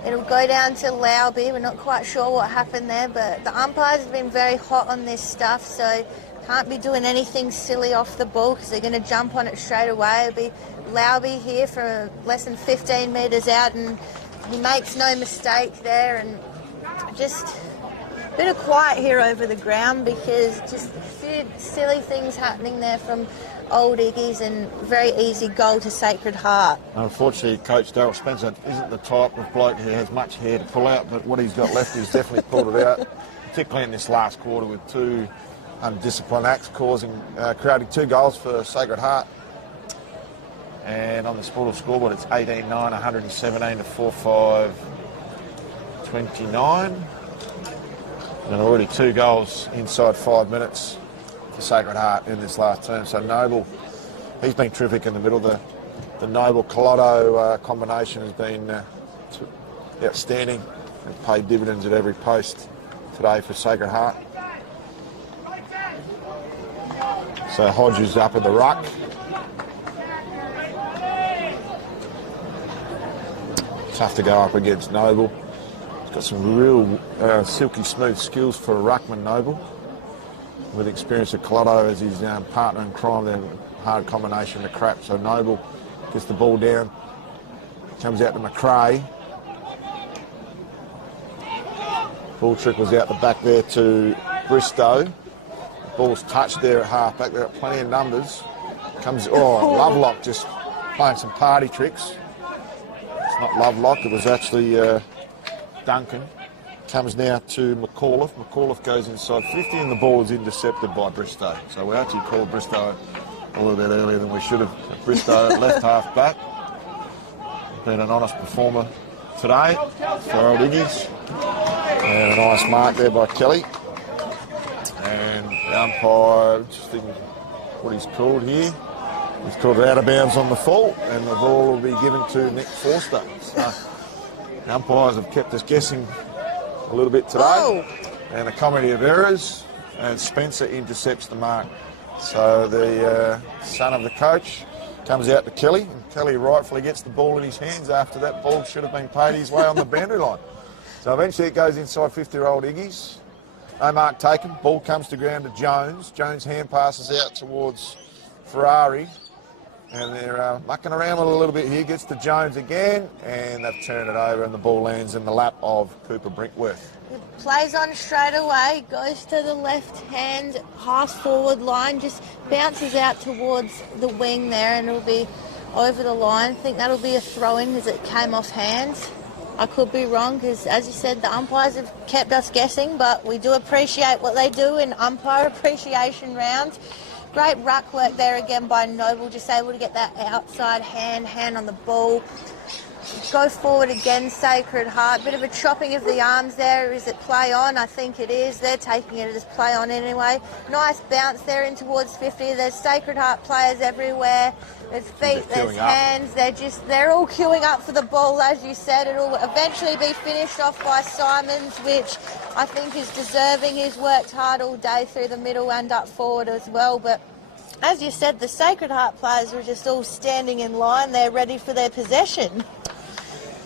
it'll go down to Lauby. We're not quite sure what happened there, but the umpires have been very hot on this stuff, so Can't be doing anything silly off the ball because they're going to jump on it straight away. It'll be Lauby here from less than 15 metres out, and he makes no mistake there, and just a bit of quiet here over the ground because just a few silly things happening there from Old Iggy's, and very easy goal to Sacred Heart. Unfortunately, Coach Darryl Spencer isn't the type of bloke who has much hair to pull out, but what he's got left, he's definitely pulled it out, particularly in this last quarter with two undisciplined acts creating 2 goals for Sacred Heart. And on the Sportal scoreboard, it's 18-9, 117 to 4-5, 29. And already 2 goals inside 5 minutes for Sacred Heart in this last term. So Noble, he's been terrific in the middle. The Noble-Collado combination has been outstanding and paid dividends at every post today for Sacred Heart. So Hodges up in the ruck. Tough to go up against Noble. He's got some real silky smooth skills for a ruckman, Noble, with experience of Collado as his partner in crime. Then hard combination to crap. So Noble gets the ball down, comes out to McRae. Ball trickles out the back there to Bristow. The ball's touched there at half back. There are plenty of numbers. Lovelock just playing some party tricks. It's not Lovelock, it was actually Duncan. Comes now to McAuliffe. McAuliffe goes inside 50 and the ball is intercepted by Bristow. So we actually called Bristow a little bit earlier than we should have. Bristow left half back. Been an honest performer today for Old Iggy's. And a nice mark there by Kelly. And the umpire, just thinking what he's called here. He's called it out of bounds on the fault, and the ball will be given to Nick Forster. So the umpires have kept us guessing a little bit today. Oh. And a comedy of errors, and Spencer intercepts the mark. So the son of the coach comes out to Kelly, and Kelly rightfully gets the ball in his hands after that ball should have been paid his way on the boundary line. So eventually it goes inside 50-year-old Iggy's. No mark taken. Ball comes to ground to Jones. Jones hand passes out towards Ferrari. And they're mucking around with it a little bit here. Gets to Jones again, and they've turned it over, and the ball lands in the lap of Cooper Brinkworth. It plays on straight away, goes to the left-hand half-forward line, just bounces out towards the wing there, and it'll be over the line. I think that'll be a throw-in because it came off hands. I could be wrong because, as you said, the umpires have kept us guessing, but we do appreciate what they do in umpire appreciation rounds. Great ruck work there again by Noble, just able to get that outside hand on the ball. Go forward again, Sacred Heart. Bit of a chopping of the arms there. Is it play on? I think it is. They're taking it as play on anyway. Nice bounce there in towards 50. There's Sacred Heart players everywhere. There's feet, there's hands. They're all queuing up for the ball, as you said. It'll eventually be finished off by Simons, which I think is deserving. He's worked hard all day through the middle and up forward as well. But as you said, the Sacred Heart players were just all standing in line. They're ready for their possession.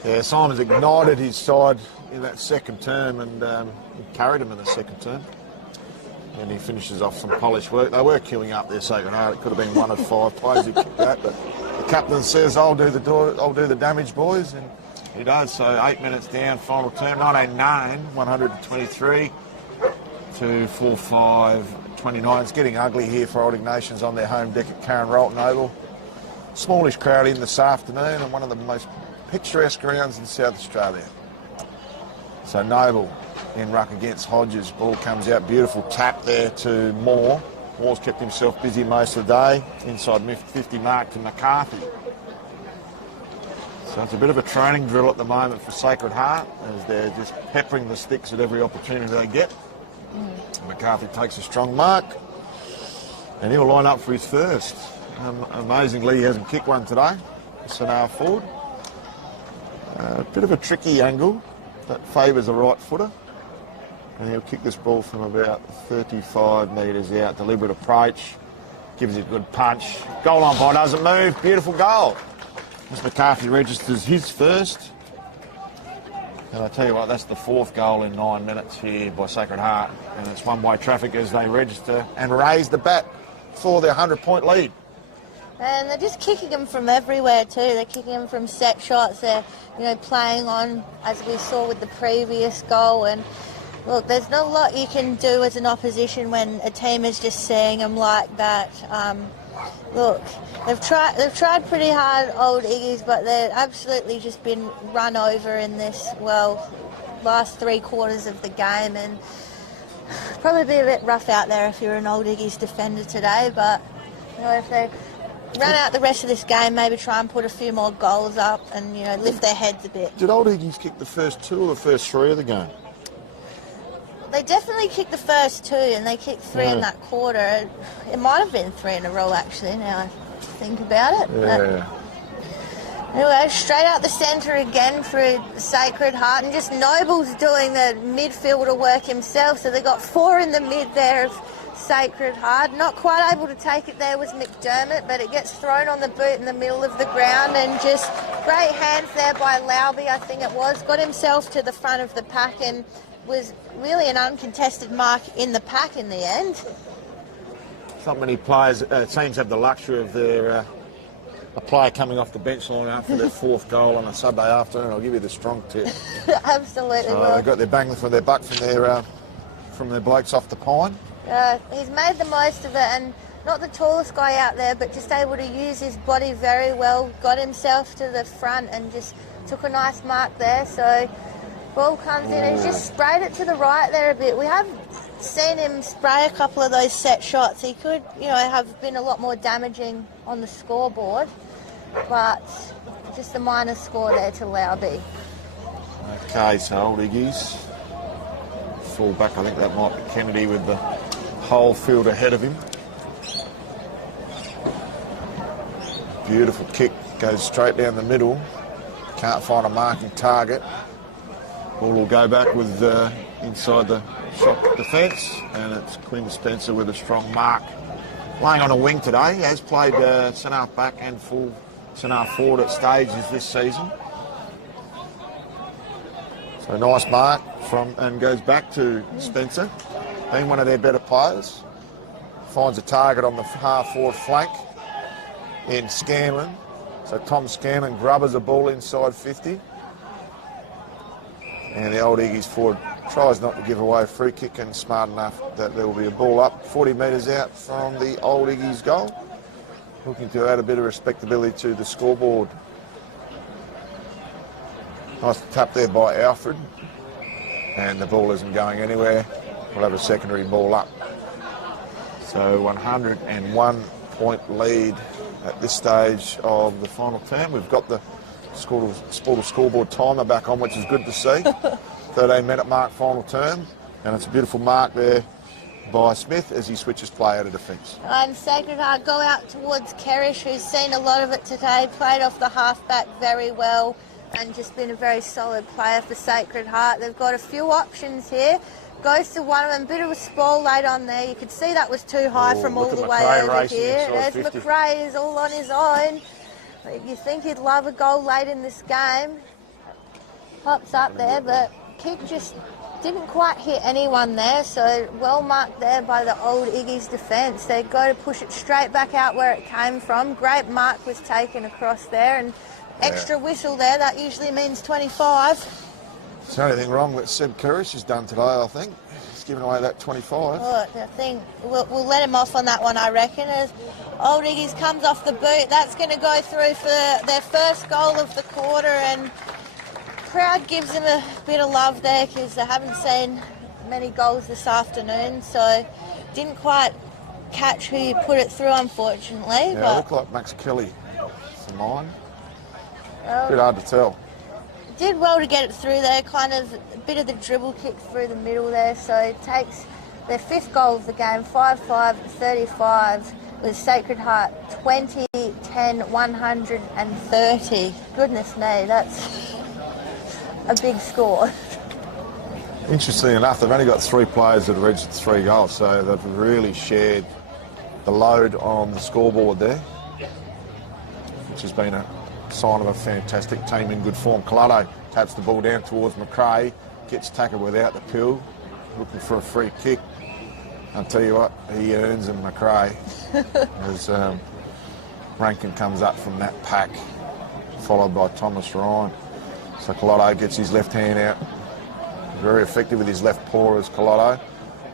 Yeah, Simons ignited his side in that second term and carried him in the second term. And he finishes off some polished work. They were queuing up their Sacred Heart. It could have been one of 5 players who kicked that, but the captain says, I'll do the damage, boys, and he does. So 8 minutes down, final term, 19-9, 123 to 4-5, 29. It's getting ugly here for Old Ignatians on their home deck at Karen Rolton Oval. Smallish crowd in this afternoon, and one of the most picturesque grounds in South Australia. So Noble in ruck against Hodges. Ball comes out, beautiful tap there to Moore. Moore's kept himself busy most of the day. Inside 50 mark to McCarthy. So it's a bit of a training drill at the moment for Sacred Heart as they're just peppering the sticks at every opportunity they get. McCarthy takes a strong mark and he'll line up for his first. Amazingly, he hasn't kicked one today. It's an half forward. A bit of a tricky angle that favours a right footer. And he'll kick this ball from about 35 metres out. Deliberate approach. Gives it a good punch. Goal line ball doesn't move. Beautiful goal. As McCarthy registers his first. And I tell you what, that's the 4th goal in 9 minutes here by Sacred Heart. And it's one-way traffic as they register and raise the bat for their 100-point lead. And they're just kicking them from everywhere too. They're kicking them from set shots. They're, playing on, as we saw with the previous goal. And look, there's not a lot you can do as an opposition when a team is just seeing them like that. Look, they've tried pretty hard, Old Iggies, but they've absolutely just been run over in this, last 3 quarters of the game, and probably be a bit rough out there if you're an Old Iggies defender today, but if they run out the rest of this game, maybe try and put a few more goals up and, lift their heads a bit. Did Old Iggies kick the first 2 or the first 3 of the game? They definitely kicked the first 2 and they kicked 3 in that quarter. It might have been 3 in a row, actually, now I think about it. Yeah. Anyway, straight out the centre again for Sacred Heart, and just Noble's doing the midfielder work himself, so they got 4 in the mid there of Sacred Heart. Not quite able to take it there was McDermott, but it gets thrown on the boot in the middle of the ground, and just great hands there by Lauby, I think it was. Got himself to the front of the pack and was really an uncontested mark in the pack in the end. Not many players, teams have the luxury of their a player coming off the bench line after their 4th goal on a Sunday afternoon. I'll give you the strong tip. Absolutely. So they got their bang for their buck from their blokes off the pine. He's made the most of it, and not the tallest guy out there, but just able to use his body very well. Got himself to the front and just took a nice mark there. So ball comes in and he's just sprayed it to the right there a bit. We have seen him spray a couple of those set shots. He could, have been a lot more damaging on the scoreboard, but just a minor score there to Lauby. Okay, so Old Iggies. Full back, I think that might be Kennedy with the whole field ahead of him. Beautiful kick, goes straight down the middle. Can't find a marking target. Ball will go back with inside the shot defence, and it's Quinn Spencer with a strong mark. Playing on a wing today, he has played centre-half back and full centre-half forward at stages this season. So nice mark and goes back to Spencer, being one of their better players. Finds a target on the half-forward flank in Scanlon. So Tom Scanlon grubbers a ball inside 50. And the Old Iggies forward tries not to give away a free kick, and smart enough that there will be a ball up 40 metres out from the Old Iggies goal. Looking to add a bit of respectability to the scoreboard. Nice tap there by Alfred. And the ball isn't going anywhere. We'll have a secondary ball up. So 101 point lead at this stage of the final term. We've got the scoreboard timer back on, which is good to see. 13-minute mark final term, and it's a beautiful mark there by Smith as he switches play out of defence. And Sacred Heart go out towards Kerrish, who's seen a lot of it today, played off the halfback very well and just been a very solid player for Sacred Heart. They've got a few options here. Goes to one of them, bit of a spoil late on there. You could see that was too high from all the way over here. There's McRae, is all on his own. You think he'd love a goal late in this game. Pops up there, but kick just didn't quite hit anyone there, so well marked there by the Old Iggies defence. They go to push it straight back out where it came from. Great mark was taken across there, and extra whistle there, that usually means 25. It's the only thing wrong that Seb Kerrish has done today, I think. He's given away that 25. Well, I think we'll let him off on that one, I reckon. As Old Iggies comes off the boot, that's going to go through for their first goal of the quarter, and crowd gives them a bit of love there because they haven't seen many goals this afternoon, so didn't quite catch who you put it through, unfortunately. Yeah, but it looked like Max Kelly for mine. A bit hard to tell. Did well to get it through there, kind of a bit of the dribble kick through the middle there, so it takes their 5th goal of the game, 5-5-35, with Sacred Heart 20, 10, 130. Goodness me, that's a big score. Interestingly enough, they've only got 3 players that have registered 3 goals, so they've really shared the load on the scoreboard there, which has been a sign of a fantastic team in good form. Collado taps the ball down towards McRae, gets tackled without the pill, looking for a free kick. I'll tell you what, he earns him, McRae, as Rankin comes up from that pack, followed by Thomas Ryan. So Collado gets his left hand out, very effective with his left paw as Collado.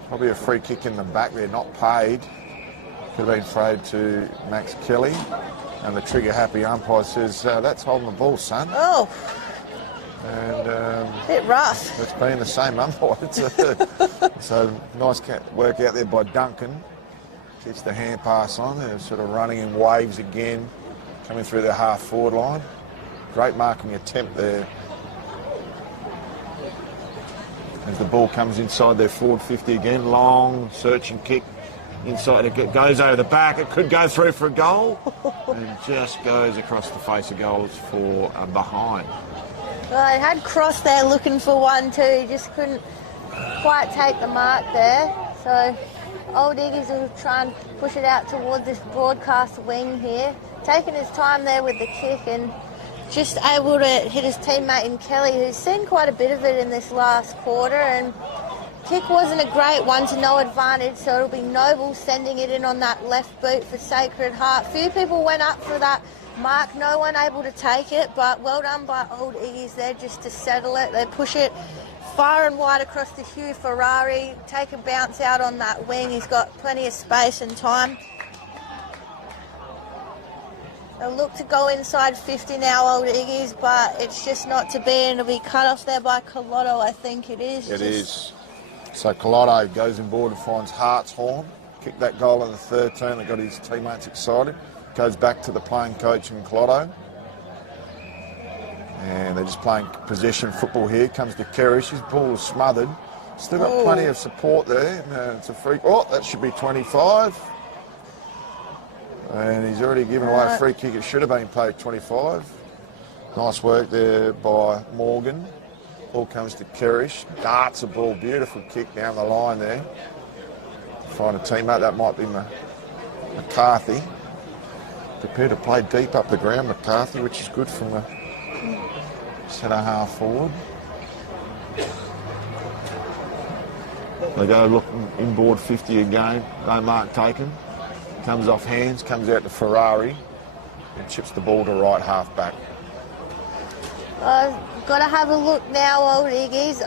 Probably a free kick in the back there, not paid. Could have been thrown to Max Kelly, and the trigger-happy umpire says, that's holding the ball, son. Oh. And bit rough. it's been the same umpire. So nice work out there by Duncan. Gets the hand pass on. They're sort of running in waves again, coming through the half-forward line. Great marking attempt there. As the ball comes inside their forward 50 again, long searching kick inside. It goes over the back. It could go through for a goal, and just goes across the face of goals for a behind. Well, I had Cross there looking for one too. He just couldn't quite take the mark there. So Old Iggy's will try and push it out towards this broadcast wing here. Taking his time there with the kick and just able to hit his teammate in Kelly, who's seen quite a bit of it in this last quarter. And kick wasn't a great one to no advantage, so it'll be Noble sending it in on that left boot for Sacred Heart. Few people went up for that mark, no one able to take it, but well done by Old Iggy's there just to settle it. They push it far and wide across to Hugh Ferrari, take a bounce out on that wing. He's got plenty of space and time. They'll look to go inside 50 now, Old Iggy's, but it's just not to be, and it'll be cut off there by Collado, I think it is. It is. So Collado goes inboard and finds Hartshorn. Kicked that goal in the third turn that got his teammates excited. Goes back to the playing coach in Collado. And they're just playing possession football here. Comes to Kerrish. His ball is smothered. Still got plenty of support there. And it's a free. Oh, that should be 25. And he's already given away a free kick. It should have been played 25. Nice work there by Morgan. Ball comes to Kerrish. Darts a ball. Beautiful kick down the line there. Find a teammate. That might be McCarthy. Prepared to play deep up the ground, McCarthy, which is good from the centre half forward. They go looking inboard 50 again. No mark taken. Comes off hands, comes out to Ferrari and chips the ball to right half back. Got to have a look now, Old Iggy's.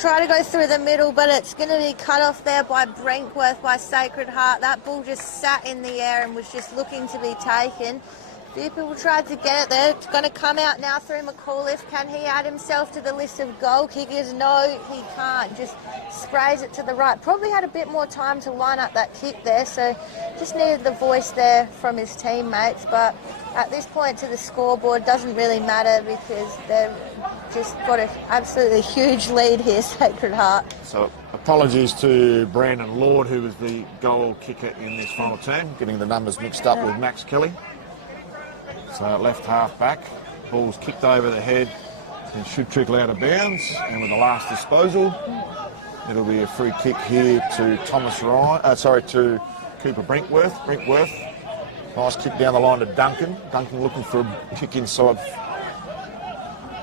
Try to go through the middle, but it's going to be cut off there by Brinkworth, by Sacred Heart. That ball just sat in the air and was just looking to be taken. A few people tried to get it there. It's going to come out now through McAuliffe. Can he add himself to the list of goal kickers? No, he can't. Just sprays it to the right. Probably had a bit more time to line up that kick there, so just needed the voice there from his teammates. But at this point to the scoreboard, doesn't really matter because they've just got an absolutely huge lead here, Sacred Heart. So apologies to Brandon Lord, who was the goal kicker in this final term, getting the numbers mixed up with Max Kelly. So left half back, ball's kicked over the head and should trickle out of bounds. And with the last disposal, it'll be a free kick here to to Cooper Brinkworth. Nice kick down the line to Duncan. Duncan looking for a kick inside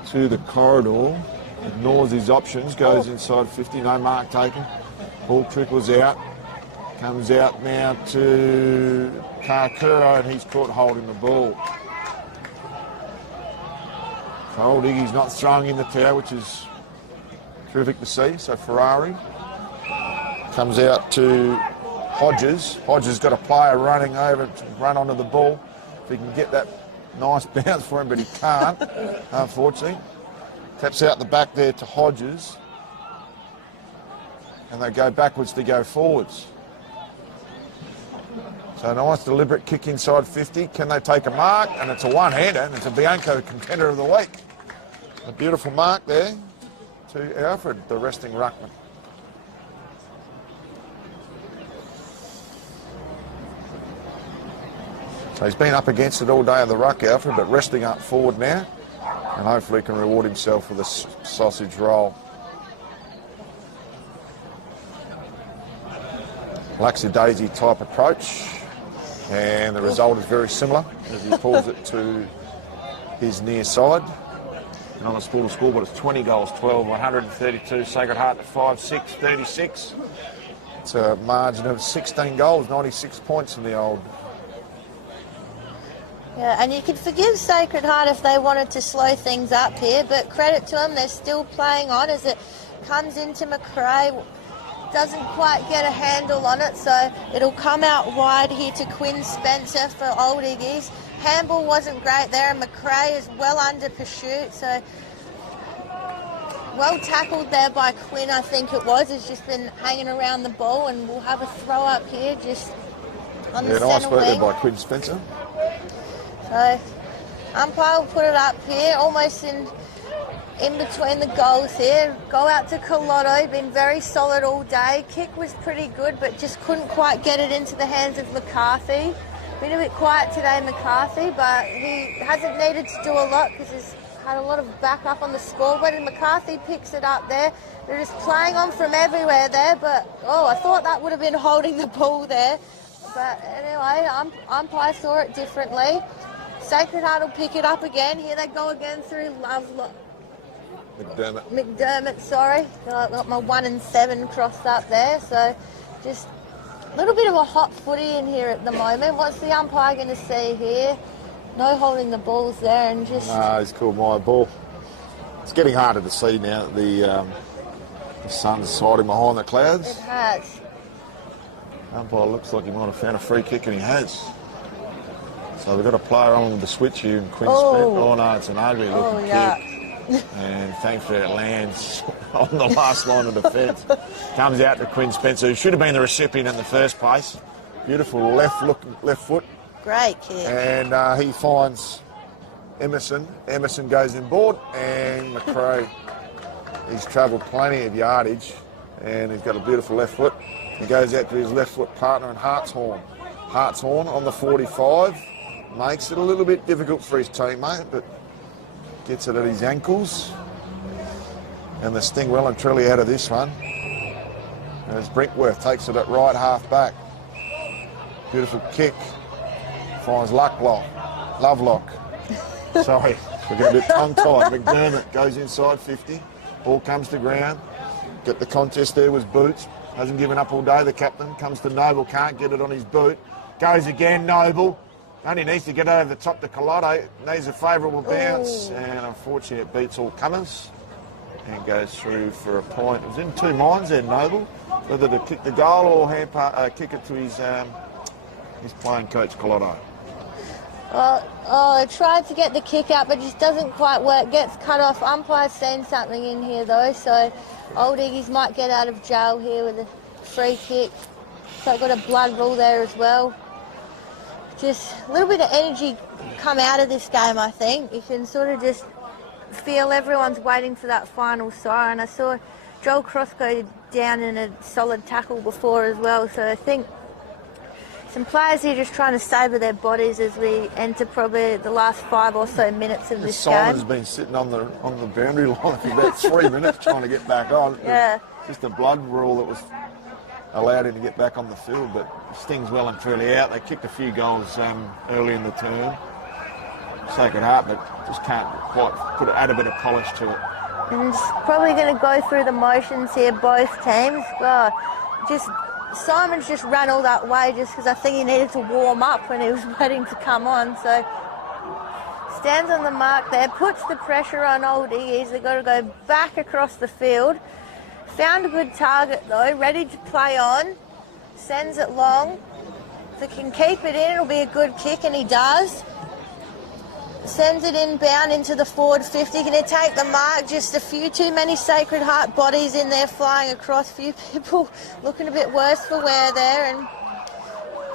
to the corridor. Ignores his options, goes inside 50, no mark taken. Ball trickles out. Comes out now to Karkuro, and he's caught holding the ball. So Old Iggy's not throwing in the towel, which is terrific to see. So Ferrari comes out to Hodges. Hodges got a player running over to run onto the ball. If he can get that nice bounce for him, but he can't, unfortunately. Taps out the back there to Hodges. And they go backwards to go forwards. So nice deliberate kick inside 50. Can they take a mark? And it's a one-hander, and it's a Bianco contender of the week. A beautiful mark there to Alfred, the resting ruckman. So he's been up against it all day of the ruck, Alfred, but resting up forward now, and hopefully can reward himself with a sausage roll. Laxy-daisy type approach, and the result is very similar as he pulls it to his near side. And on the Sportal scoreboard, it's 20 goals, 12, 132. Sacred Heart to 5-6, 36. It's a margin of 16 goals, 96 points from the old. Yeah, and you could forgive Sacred Heart if they wanted to slow things up here, but credit to them, they're still playing on as it comes into McRae. Doesn't quite get a handle on it, so it'll come out wide here to Quinn Spencer for Old Iggies. Handball wasn't great there, and McRae is well under pursuit, so well tackled there by Quinn, I think it was. He's just been hanging around the ball, and we'll have a throw up here just on the nice centre work there wing. by Quinn Spencer. So umpire will put it up here, almost in between the goals here. Go out to Colotto, been very solid all day. Kick was pretty good, but just couldn't quite get it into the hands of McCarthy. Been a bit quiet today, McCarthy, but he hasn't needed to do a lot because he's had a lot of backup on the scoreboard, and McCarthy picks it up there. They're just playing on from everywhere there, but I thought that would have been holding the ball there. But anyway, umpire saw it differently. Sacred Heart will pick it up again. Here they go again through McDermott, sorry. I got my 1 and 7 crossed up there, so just a little bit of a hot footy in here at the moment. What's the umpire going to see here? No holding the balls there, and just... No, he's called my ball. It's getting harder to see now that the sun's hiding behind the clouds. It has. Umpire looks like he might have found a free kick, and he has. So we've got a player on with the switch here in Quinn Spence. Oh no, it's an ugly looking kick. And thankfully it lands on the last line of defence. Comes out to Quinn Spencer, who should have been the recipient in the first place. Beautiful left foot. Great kick. And he finds Emerson. Emerson goes in board, and McRae, he's travelled plenty of yardage, and he's got a beautiful left foot. He goes out to his left foot partner in Hartshorn. Hartshorn on the 45. Makes it a little bit difficult for his teammate, but gets it at his ankles. And the Sting well and truly out of this one. As Brinkworth takes it at right half back. Beautiful kick. Finds Lovelock. Sorry, we're getting a bit tongue-tied. McDermott goes inside 50. Ball comes to ground. Get the contest there was Boots. Hasn't given up all day, the captain. Comes to Noble, can't get it on his boot. Goes again, Noble. Only needs to get over the top to Colotto. Needs a favourable bounce. And unfortunately it beats all comers. And goes through for a point. It was in two minds there, Noble. Whether to kick the goal or kick it to his playing coach, Colotto. I tried to get the kick out, but just doesn't quite work. Gets cut off. Umpire's seen something in here, though, so Old Iggies might get out of jail here with a free kick. So I've got a blood rule there as well. Just a little bit of energy come out of this game, I think. You can sort of just feel everyone's waiting for that final siren. I saw Joel Cross go down in a solid tackle before as well, so I think some players here just trying to savour their bodies as we enter probably the last 5 or so minutes of this game. Simon's been sitting on the boundary line for about 3 minutes trying to get back on. Yeah. Just a blood rule that was allowed him to get back on the field, but Sting's well and truly out. They kicked a few goals early in the term. Sacred Heart, but just can't quite add a bit of polish to it. And it's probably going to go through the motions here, both teams. Simon's just ran all that way just because I think he needed to warm up when he was waiting to come on. So stands on the mark there, puts the pressure on Old Iggies. They've got to go back across the field. Found a good target though, ready to play on. Sends it long. If they can keep it in, it'll be a good kick, and he does. Sends it inbound into the forward 50. Can he take the mark? Just a few too many Sacred Heart bodies in there flying across. Few people looking a bit worse for wear there, and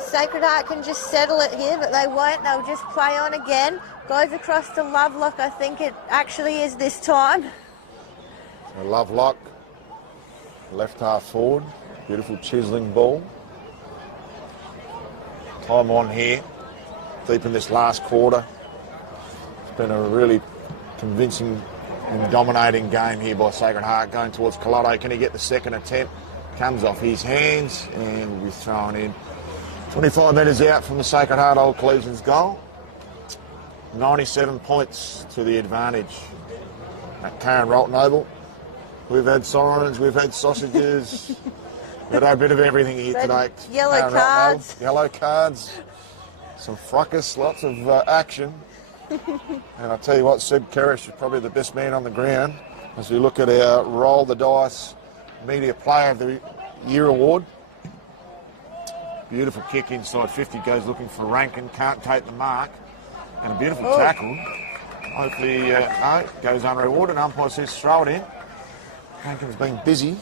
Sacred Heart can just settle it here, but they won't. They'll just play on again. Goes across to Lovelock, I think it actually is this time. So Lovelock, left half forward. Beautiful chiselling ball. Time on here. Deep in this last quarter. It's been a really convincing and dominating game here by Sacred Heart going towards Colotto. Can he get the second attempt? Comes off his hands and will be thrown in. 25 metres out from the Sacred Heart Old Collegians goal. 97 points to the advantage at Karen Rolton Oval. We've had sirens, we've had sausages, we've had a bit of everything here today. Yellow Karen Rolton cards. Oval, yellow cards, some fracas, lots of action. And I tell you what, Seb Kerrish is probably the best man on the ground as we look at our Roll the Dice Media Player of the Year award. Beautiful kick inside 50, goes looking for Rankin, can't take the mark. And a beautiful tackle. Hopefully, no, goes unrewarded. Umpire says throw it in. Rankin's been busy.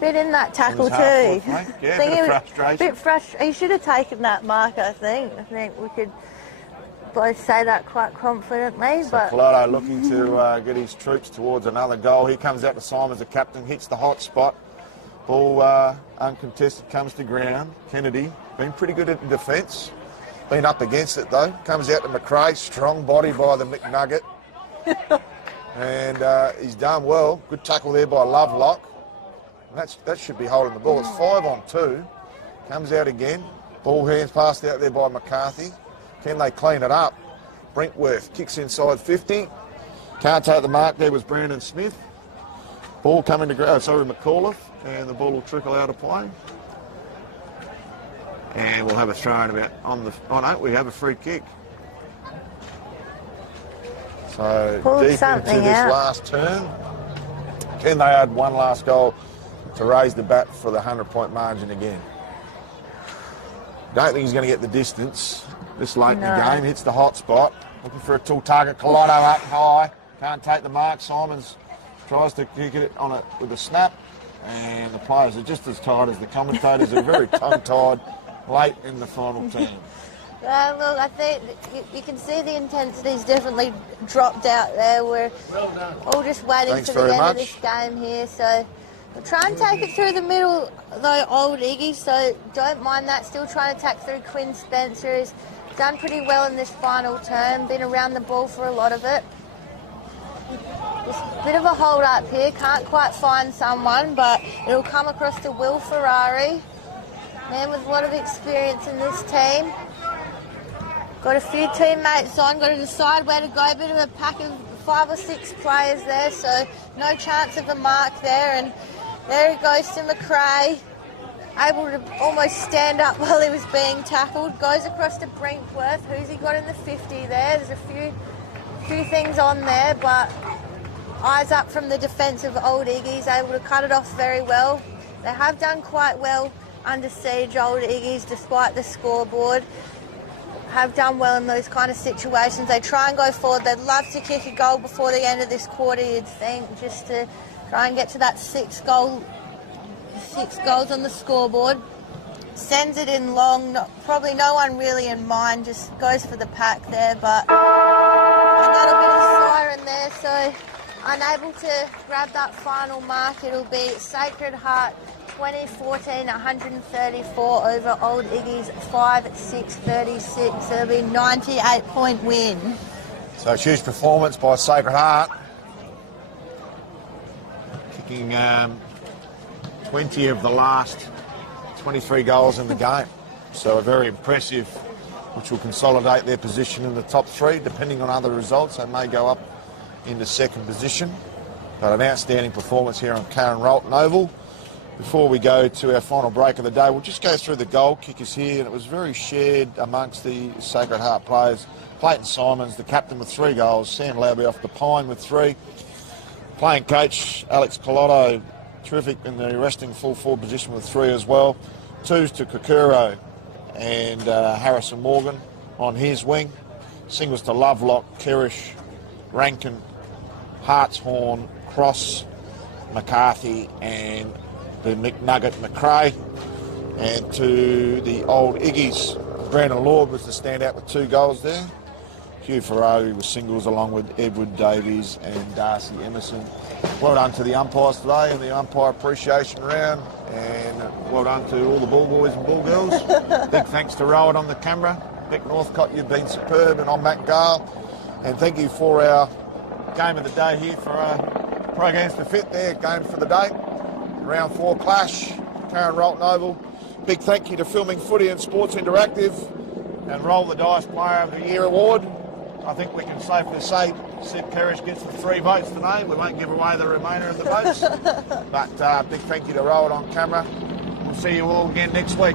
Bit in that tackle too. Yeah, bit of frustration. Bit frustrating. He should have taken that mark, I think. I think we could both say that quite confidently. So but Collado looking to get his troops towards another goal. He comes out to Simons, the captain, hits the hot spot. Ball uncontested, comes to ground. Kennedy, been pretty good at defence. Been up against it though. Comes out to McRae, strong body by the McNugget. And he's done well. Good tackle there by Lovelock. And that should be holding the ball. It's 5-on-2. Comes out again. Ball hands passed out there by McCarthy. Can they clean it up? Brinkworth kicks inside 50. Can't take the mark. There was Brandon Smith. Ball coming to ground. Sorry, McAuliffe. And the ball will trickle out of play. And we'll have a throw in about on the. Oh no, we have a free kick. So pulled deep into this out. last turn. Can they add one last goal to raise the bat for the 100-point margin again? Don't think he's going to get the distance this late in the game. Hits the hot spot. Looking for a tall target. Collado up high. Can't take the mark. Simons tries to kick it on it with a snap. And the players are just as tired as the commentators. They're very tongue-tied late in the final turn. Look, I think you can see the intensity's definitely dropped out there. We're all just waiting for the end of this game here. So we'll try and take it through the middle, though, Old Iggy. So don't mind that. Still trying to attack through Quinn Spencer. He's done pretty well in this final term. Been around the ball for a lot of it. Just a bit of a hold up here. Can't quite find someone, but it'll come across to Will Ferrari. Man with a lot of experience in this team. Got a few teammates on, got to decide where to go. A bit of a pack of 5 or 6 players there, so no chance of a mark there. And there he goes to McRae, able to almost stand up while he was being tackled. Goes across to Brinkworth. Who's he got in the 50 there? There's a few things on there, but eyes up from the defence of Old Iggy's, able to cut it off very well. They have done quite well under siege, Old Iggy's, despite the scoreboard. Have done well in those kind of situations. They try and go forward. They'd love to kick a goal before the end of this quarter, you'd think, just to try and get to that 6 goals on the scoreboard. Sends it in long, probably no one really in mind, just goes for the pack there, but and that'll be the siren there, so unable to grab that final mark. It'll be Sacred Heart 2014 134 over Old Iggy's 5-6-36. It'll be a 98-point win. So a huge performance by Sacred Heart. Kicking 20 of the last 23 goals in the game. So a very impressive, which will consolidate their position in the top 3. Depending on other results, they may go up into second position. But an outstanding performance here on Karen Rolton Oval. Before we go to our final break of the day, we'll just go through the goal kickers here, and it was very shared amongst the Sacred Heart players. Clayton Simons, the captain, with 3 goals. Sam Lowby off the Pine with 3. Playing coach Alex Collado, terrific in the resting full forward position with 3 as well. 2s to Kokuro and Harrison Morgan on his wing. Singles to Lovelock, Kerrish, Rankin, Hartshorn, Cross, McCarthy and the McNugget McRae. And to the Old Iggy's, Brandon Lord was the standout with 2 goals there. Hugh Ferrari with singles along with Edward Davies and Darcy Emerson. Well done to the umpires today in the umpire appreciation round, and well done to all the ball boys and ball girls. Big thanks to Rowan on the camera. Beck Northcott, you've been superb, and I'm Matt Gale. And thank you for our game of the day here for Pro Against the Fit there, game for the day. Round 4 clash, Karen Rolton Oval. Big thank you to Filming Footy and Sports Interactive and Roll the Dice Player of the Year award. I think we can safely say Sid Kerrish gets the 3 votes today. We won't give away the remainder of the votes. But big thank you to Roll It on camera. We'll see you all again next week.